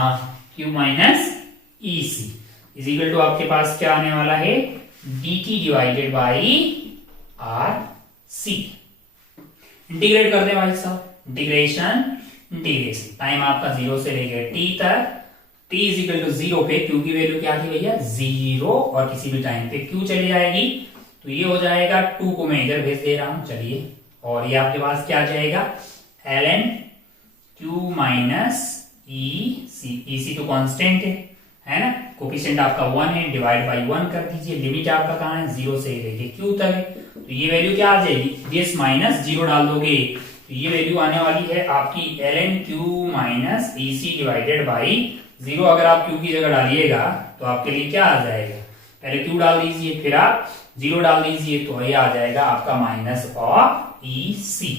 q minus E C is equal to आपके पास क्या आने वाला है dt divided by R C. Integrate कर दे भाई साहब, इंटीग्रेशन टाइम आपका 0 से लेकर t तक, t इज इक्वल टू 0 पे q की वैल्यू क्या थी भैया 0, और किसी भी टाइम पे q चली जाएगी तो ये हो जाएगा 2 को मैं इधर भेज दे रहा हूं चलिए, और ये आपके पास क्या आ जाएगा ln q माइनस ई सी तो कांस्टेंट है ना, कोफिशिएंट आपका 1 है, डिवाइड बाई 1 कर दीजिए, लिमिट आपका कहां है 0 से लेके q तक है, तो ये वैल्यू क्या आ जाएगी दिस माइनस 0 डाल दोगे तो ये वैल्यू आने वाली है आपकी ln q minus E C divided by 0। अगर आप q की जगह डालिएगा तो आपके लिए क्या आ जाएगा, पहले q डाल दीजिए फिर आप 0 डाल दीजिए, तो ये आ जाएगा आपका माइनस ऑफ ई सी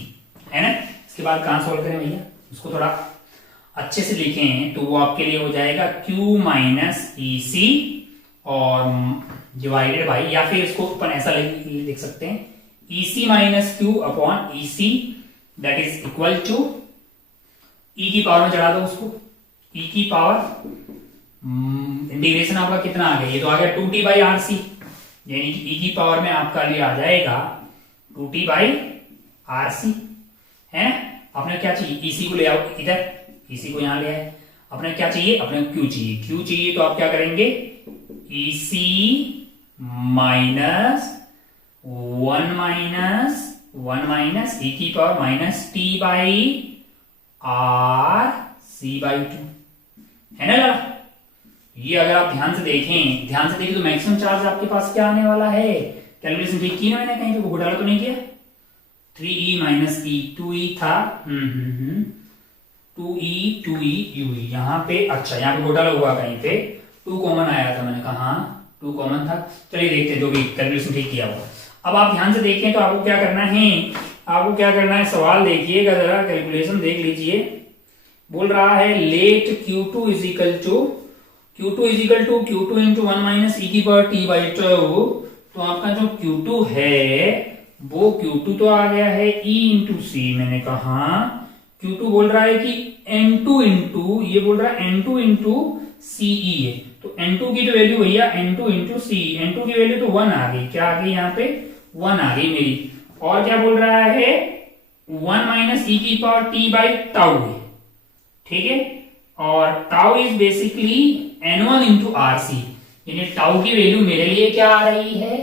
है ना। इसके बाद कहां सॉल्व करें भैया, उसको थोड़ा अच्छे से लिखें तो वो आपके लिए हो जाएगा q माइनस ई सी और डिवाइडेड बाई, या फिर इसको अपन ऐसा लिख सकते हैं E C minus Q upon E C that is equal to E की पावर में चढ़ा दो उसको, ई की पावर इंटीग्रेशन आपका कितना आ गया, ये तो आ गया 2t बाई आर सी, यानी कि ई की पावर में आपका लिए आ जाएगा 2t बाई आर सी है। आपने क्या चाहिए इसी को ले आओ इधर, इसी को यहां ले आए, अपने क्या चाहिए अपने क्यू चाहिए तो आप क्या करेंगे ई सी माइनस 1 माइनस ई की power minus T by R C by 2 है ना जरा। ये अगर आप ध्यान से देखें तो मैक्सिमम चार्ज आपके पास क्या आने वाला है, कैलकुलेशन ठीक की ना मैंने, कहीं पे घोटाला तो नहीं किया, 3e माइनस ई 2e था 2e ue यहाँ पे, अच्छा यहाँ पे घोटाला हुआ कहीं पे 2 कॉमन आया था, मैंने कहा 2 कॉमन था, चलिए देखते हैं जो भी कैलकुलेशन ठीक किया हुआ। अब आप ध्यान से देखें तो आपको क्या करना है, सवाल देखिएगा जरा, कैलकुलेशन देख लीजिए। बोल रहा है let Q2 is equal to Q2 into 1 minus E की पावर टी बाई 2, तो आपका जो Q2 है वो Q2 तो आ गया है E इंटू सी, मैंने कहा Q2 बोल रहा है कि N2 इंटू, ये बोल रहा है N2 इंटू CE है, तो N2 की जो वैल्यू भैया N2 इंटू सी, N2 की वैल्यू तो 1 आ गई, क्या आ गई यहाँ पे 1 आ गई मेरी, और क्या बोल रहा है 1 माइनस ई की पावर टी बाई टाउ है, ठीक है, और tau is basically N1 into R C, यानी टाउ की वैल्यू मेरे लिए क्या आ रही है,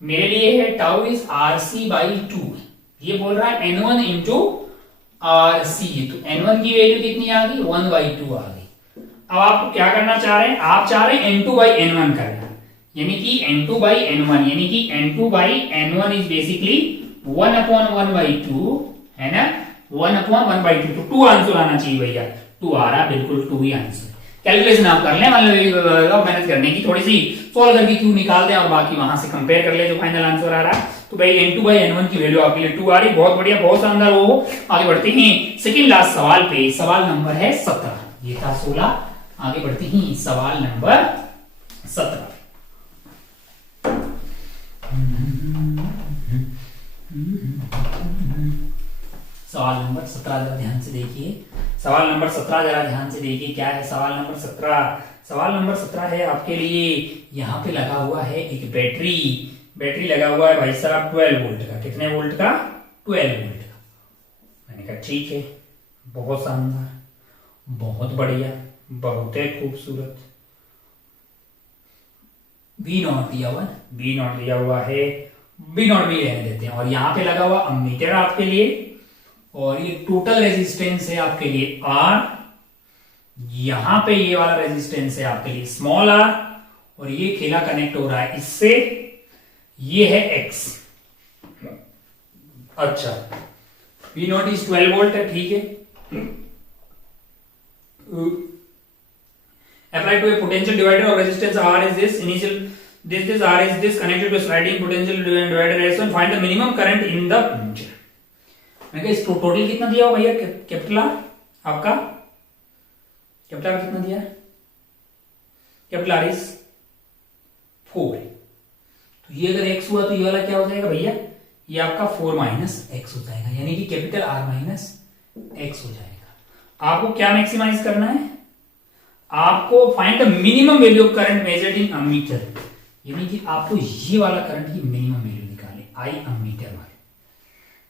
मेरे लिए है tau is R C by 2, ये बोल रहा है N1 इंटू आर सी, तो N1 की वैल्यू कितनी आ गई 1 बाई 2 आ गई। अब आप क्या करना चाह रहे हैं, आप चाह रहे हैं N2 बाई N1 करना, यानी कि N2 बाई N1, यानी कि N2 by N1 is basically 1 upon 1 by 2 है ना, 1/1/2, तो 2 आंसर आना चाहिए भैया, 2 आ रहा, बिल्कुल 2 ही आंसर। कैलकुलेशन आप कर लें, मतलब मेहनत करने की थोड़ी सी, सॉल्व करके क्यों निकाल दें और बाकी वहां से कंपेयर कर ले जो फाइनल आंसर आ रहा है। तो भाई n2/n1 की वैल्यू आपके लिए 2 आ रही, बहुत बढ़िया, बहुत शानदार। वो आगे बढ़ते हैं सेकंड लास्ट सवाल पे, सवाल नंबर है 17, ये था 16, आगे बढ़ते हैं सवाल नंबर 17। सवाल नंबर 17 जरा ध्यान से देखिए, सवाल नंबर 17 जरा ध्यान से देखिए, क्या है सवाल नंबर 17। सवाल नंबर 17 है आपके लिए, यहाँ पे लगा हुआ है एक बैटरी लगा हुआ है भाई साहब 12 वोल्ट का। कितने वोल्ट का? 12 वोल्ट का। मैंने कहा ठीक है, बहुत शानदार, बहुत बढ़िया, बहुत ही खूबसूरत। V0 दिया हुआ, V0 दिया हुआ है, V0 भी रहने देते हैं। और यहाँ पे लगा हुआ अमीटर आपके लिए, और ये टोटल रेजिस्टेंस है आपके लिए R, यहां पे ये वाला रेजिस्टेंस है आपके लिए स्मॉल r, और ये खेला कनेक्ट हो रहा है इससे, ये है X। अच्छा, V0 इज 12 वोल्ट है, ठीक है। Applied to a potential divider or resistance R is this initial, this R is this connected to sliding potential divider resistance, find the minimum current in the meter। मैंने इस total कितना दिया हो भैया, capital R आपका, capital R कितना दिया है, कैपिटल आर इज 4 है। तो ये अगर x हुआ तो ये वाला क्या हो जाएगा भैया, ये आपका 4 - x हो जाएगा, यानी कि कैपिटल R माइनस x हो जाएगा। आपको क्या मैक्सिमाइज करना है, आपको find the minimum value of current measured in ammeter, यानी कि आपको ये वाला करंट की मिनिमम वैल्यू निकालनी, आई अमीटर वाले।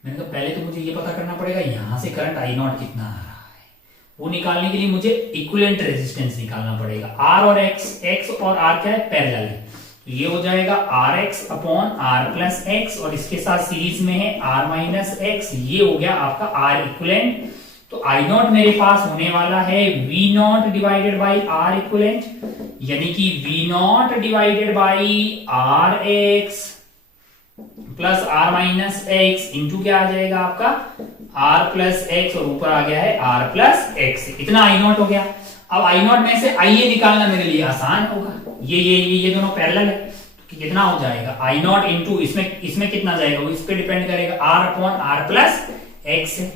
मैंने कहा पहले तो मुझे ये पता करना पड़ेगा यहां से करंट I0 कितना आ रहा है, वो निकालने के लिए मुझे इक्विवेलेंट रेजिस्टेंस निकालना पड़ेगा। R और X और R क्या है, पैरेलल है, तो ये हो जाएगा RX upon R plus X, और इसके साथ सीरीज में है R माइनस X, ये हो गया आपका R इक्विवेलेंट। तो I0 मेरे पास होने वाला है V0 divided by R equivalent, यानी कि V0 divided by RX plus R minus X into क्या आ जाएगा आपका R प्लस X, और ऊपर आ गया है R प्लस X, इतना I0 हो गया। अब I0 में से IA निकालना मेरे लिए आसान होगा, ये दोनों पैरेलल है, तो कितना हो जाएगा I0 इंटू इसमें कितना जाएगा, वो इस पे डिपेंड करेगा, R upon R plus X है।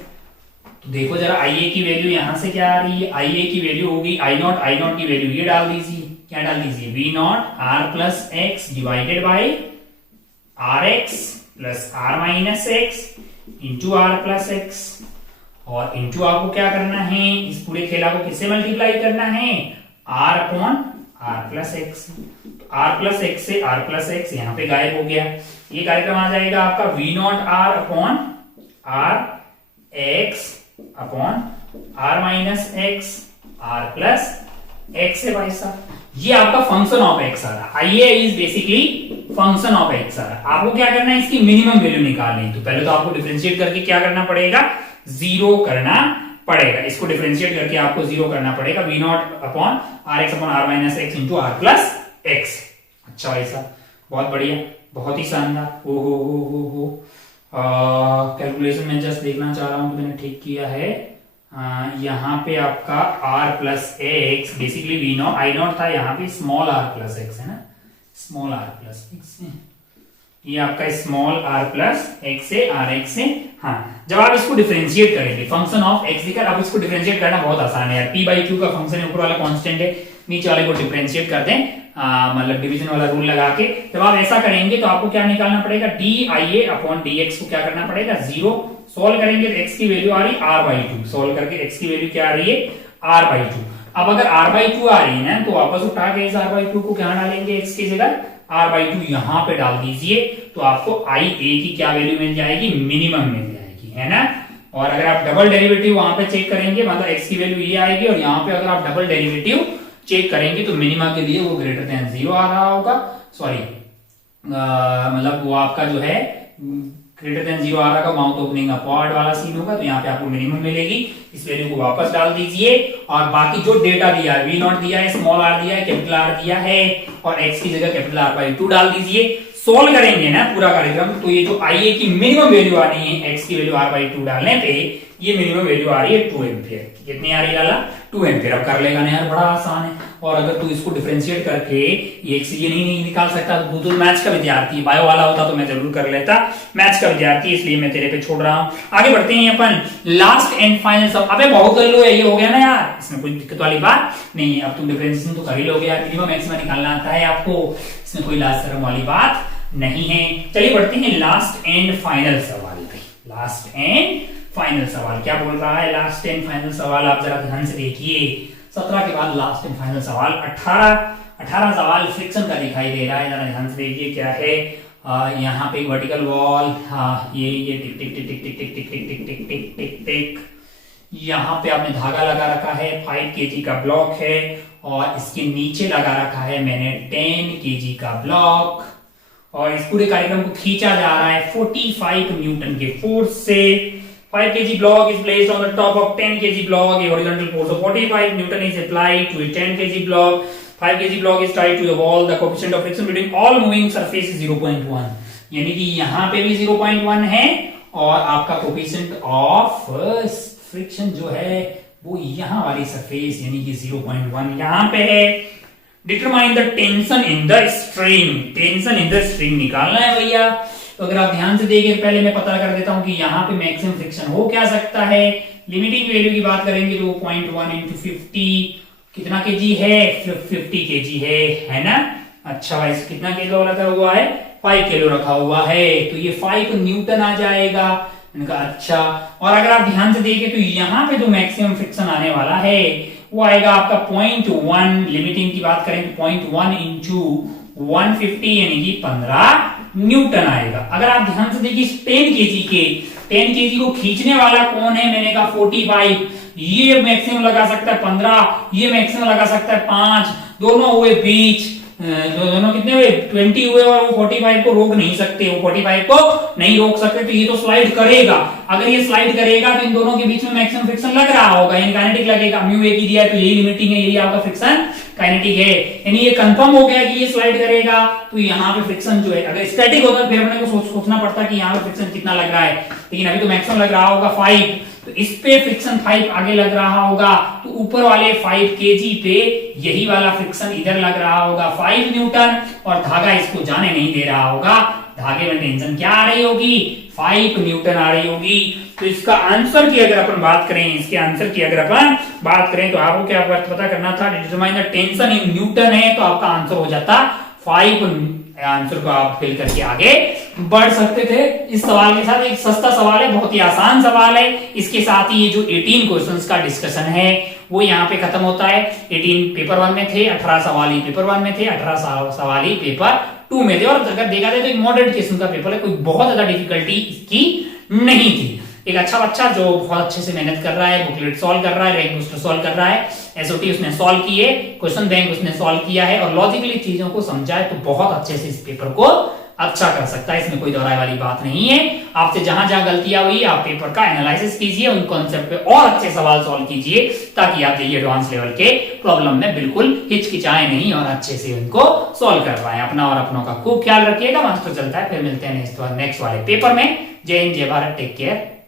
तो देखो जरा IA की वैल्यू यहां से क्या आ रही है, IA की वैल्यू होगी I0 की वैल्यू ये डाल दीजिए, क्या डाल दीजिए, V0 R plus X divided by RX plus R minus X into R plus X, और इंटू आपको क्या करना है, इस पूरे खेला को किससे मल्टीप्लाई करना है, R upon R plus X। तो R प्लस X से R प्लस X यहाँ पे गायब हो गया, ये कार्यक्रम आ जाएगा आपका V0 R upon R X upon R minus X R plus X है भाई साहब, ये आपका फंक्शन ऑफ X आ रहा है। IA is basically function of X आ रहा है। आपको क्या करना है, इसकी मिनिमम वैल्यू निकालनी, तो पहले तो आपको डिफरेंशिएट करके क्या करना पड़ेगा, 0 करना पड़ेगा, इसको डिफरेंशिएट करके आपको 0 करना पड़ेगा, V0 upon RX upon R minus X into R plus X। अच्छा भाई साहब, बहुत बढ़िया, बहुत ही शानदार। हो कैलकुलेशन में जस्ट देखना चाह रहा हूं, मैंने ठीक किया है। यहाँ पे आपका R plus X basically V0 I0 था, यहाँ पे स्मॉल R प्लस X है ना, स्मॉल R प्लस X है, ये आपका स्मॉल R प्लस X है, RX है। हाँ, जब आप इसको डिफरेंशिएट करेंगे फंक्शन ऑफ X दिखा, अब इसको डिफरेंशिएट करना बहुत आसान है यार, P/Q का फंक्शन है, ऊपर वाला कांस्टेंट है, नीचे वाले को डिफरेंशिएट कर दें, मतलब डिवीजन वाला रूल लगा के। जब आप ऐसा करेंगे तो आपको क्या निकालना पड़ेगा, DIA अपॉन DX को क्या करना पड़ेगा, 0। सोल्व करेंगे तो x की वैल्यू आ रही R/2, सोल्व करके x की वैल्यू क्या आ रही है, R/2। अब अगर R/2 आ रही है ना, तो वापस उठा के इस R/2 को क्या डालेंगे, x की जगह R/2 यहां पे डाल दीजिए, तो आपको IA की क्या वैल्यू मिल जाएगी, मिनिमम मिल जाएगी, है ना। और अगर आप डबल डेरिवेटिव वहां पे चेक करेंगे, मतलब x की वैल्यू ये आएगी, और यहाँ पे अगर आप डबल डेरिवेटिव चेक करेंगे तो मिनिमा के लिए वो ग्रेटर देन 0 आ रहा होगा, सॉरी मतलब वो आपका जो है ग्रेटर देन 0 आ रहा होगा, माउथ ओपनिंग अपवर्ड वाला सीन होगा, तो यहाँ पे आपको मिनिमम मिलेगी। इस वैल्यू को वापस डाल दीजिए, और बाकी जो डेटा दिया है, V0 दिया है, स्मॉल r दिया है, कैपिटल R दिया है, और x की जगह कैपिटल R/2 डाल दीजिए। सोल्व करेंगे ना पूरा कार्यक्रम, तो ये जो IA की मिनिमम वैल्यू आनी है, x की वैल्यू R/2 डालने पे ये मिनिमम वैल्यू आ रही है 2 एम्पियर। कितनी आ रही है लाला? 2 एम्पियर। अब कर लेगा ना यार, बड़ा आसान है। और अगर तू इसको डिफरेंशिएट करके एक से ये नहीं निकाल सकता तो तू मैथ्स का विद्यार्थी, बायो वाला होता तो मैं जरूर कर लेता, मैथ्स का विद्यार्थी इसलिए मैं तेरे पे छोड़ रहा हूं। आगे बढ़ते हैं अपन लास्ट एंड फाइनल सब। अबे बहुत कर लो, ये हो गया ना यार, इसमें कोई दिक्कत वाली बात नहीं है। अब तुम डिफरेंशिएशन तो कर ही लोगे यार, मिनिमम मैक्सिमम निकालना आता है आपको, इसमें कोई लाज शर्म वाली बात नहीं है। चलिए बढ़ते हैं लास्ट एंड फाइनल सवाल पे। लास्ट एंड फाइनल सवाल क्या बोल रहा है? लास्ट एंड फाइनल सवाल आप जरा ध्यान से देखिए। 17 के बाद लास्ट एंड फाइनल सवाल 18 सवाल फ्रिक्शन का दिखाई दे रहा है। जरा ध्यान से देखिए क्या है। यहाँ पे वर्टिकल वॉल, ये टिक टिक टिक टिक टिक टिक टिक टिक टिक टिक टिक टिक टिक, यहाँ पे आपने धागा लगा रखा है, 5 kg का ब्लॉक है, और इसके नीचे लगा रखा है मैंने 10 kg का ब्लॉक, और इस पूरे कार्यक्रम को खींचा जा रहा है 45 न्यूटन के फोर्स से। 5 kg block is placed on the top of 10 kg block. A horizontal force of 45 Newton is applied to a 10 kg block. 5 kg block is tied to the wall. The coefficient of friction between all moving surface is 0.1. यानी कि यहाँ पे भी 0.1 है, और आपका coefficient of friction जो है वो यहाँ वाली सरफेस यानी कि 0.1 यहाँ पे है। Determine the tension in the string. Tension in the string निकालना है भैया। तो अगर आप ध्यान से देखें, पहले मैं पता कर देता हूं कि यहाँ पे मैक्सिमम फ्रिक्शन हो क्या सकता है। लिमिटिंग वैल्यू की बात करेंगे तो 0.1 इंटू 50 कितना केजी है? 50 केजी है ना। अच्छा भाई, कितना किलो रखा हुआ है? 5 किलो रखा हुआ है, तो ये 5 न्यूटन आ जाएगा इनका। अच्छा, और अगर आप ध्यान से देखें तो यहाँ पे जो मैक्सिमम फ्रिक्शन आने वाला है वो आएगा आपका 0.1। लिमिटिंग की बात करें तो 0.1 इंटू 150 यानी कि 15 न्यूटन आएगा। अगर आप ध्यान से देखिए 10 केजी को खींचने वाला कौन है? मैंने कहा 45। ये मैक्सिमम लगा सकता है 15, ये मैक्सिमम लगा सकता है 5, दोनों हुए बीच, दोनों कितने हुए? 20 हुए, और वो 45 को रोक नहीं सकते, वो 45 को नहीं रोक सकते, तो ये तो स्लाइड करेगा। अगर ये स्लाइड करेगा तो इन दोनों के बीच में मैक्सिमम फ्रिक्शन लग रहा होगा, यानी काइनेटिक लगेगा। म्यू ए की दिया है तो यही लिमिटिंग है, यही आपका फ्रिक्शन काइनेटिक है। यानी ये कंफर्म हो गया कि ये स्लाइड करेगा, तो यहाँ पे फ्रिक्शन जो है, अगर स्टैटिक होता फिर अपने को सोचना पड़ता कि यहाँ पे फ्रिक्शन कितना लग रहा है, लेकिन अभी तो मैक्सिमम लग रहा होगा 5, तो इस पे फ्रिक्शन 5 आगे लग रहा होगा, तो ऊपर वाले 5 kg पे यही वाला फ्रिक्शन इधर लग रहा होगा 5 न्यूटन, और धागा इसको जाने नहीं दे रहा होगा। धागे में टेंशन क्या आ रही होगी? 5 न्यूटन आ रही होगी। तो इसका आंसर की अगर अपन बात करें, इसके आंसर की अगर अपन बात करें तो आपको क्या पता करना था? Determine the tension in newton है, तो आपका आंसर हो जाता 5। आंसर को आप फिल करके आगे बढ़ सकते थे इस सवाल के साथ। एक सस्ता सवाल है, बहुत ही आसान सवाल है। इसके साथ ही ये जो 18 क्वेश्चंस का डिस्कशन है वो यहाँ पे खत्म होता है। 18 पेपर 1 में थे, 18 सवाल ही पेपर 1 में थे, 18 सवाल ही पेपर 2 में थे। और अगर देखा जाए तो एक मॉडरेट किस्म का पेपर है, कोई बहुत ज्यादा डिफिकल्टी इसकी नहीं थी। एक अच्छा बच्चा जो बहुत अच्छे से मेहनत कर रहा है, बुकलेट सॉल्व कर रहा है, रैंक बूस्टर सॉल्व कर रहा है, एसओटी उसने सॉल्व की है, क्वेश्चन बैंक उसने सॉल्व किया है, और लॉजिकली चीजों को समझा है, तो बहुत अच्छे से इस पेपर को अच्छा कर सकता है। इसमें कोई दोहराए वाली बात नहीं है। आपसे जहां जहां गलतियां हुई आप पेपर का एनालिसिस कीजिए, उन कॉन्सेप्ट पे और अच्छे सवाल सॉल्व कीजिए, ताकि आप ये एडवांस लेवल के प्रॉब्लम में बिल्कुल हिचकिचाए नहीं और अच्छे से उनको सॉल्व कर पाए। अपना और अपनों का खूब ख्याल रखिएगा। मास्टर चलता है, फिर मिलते हैं नेक्स्ट वाले पेपर में। जय हिंद, जय भारत, टेक केयर।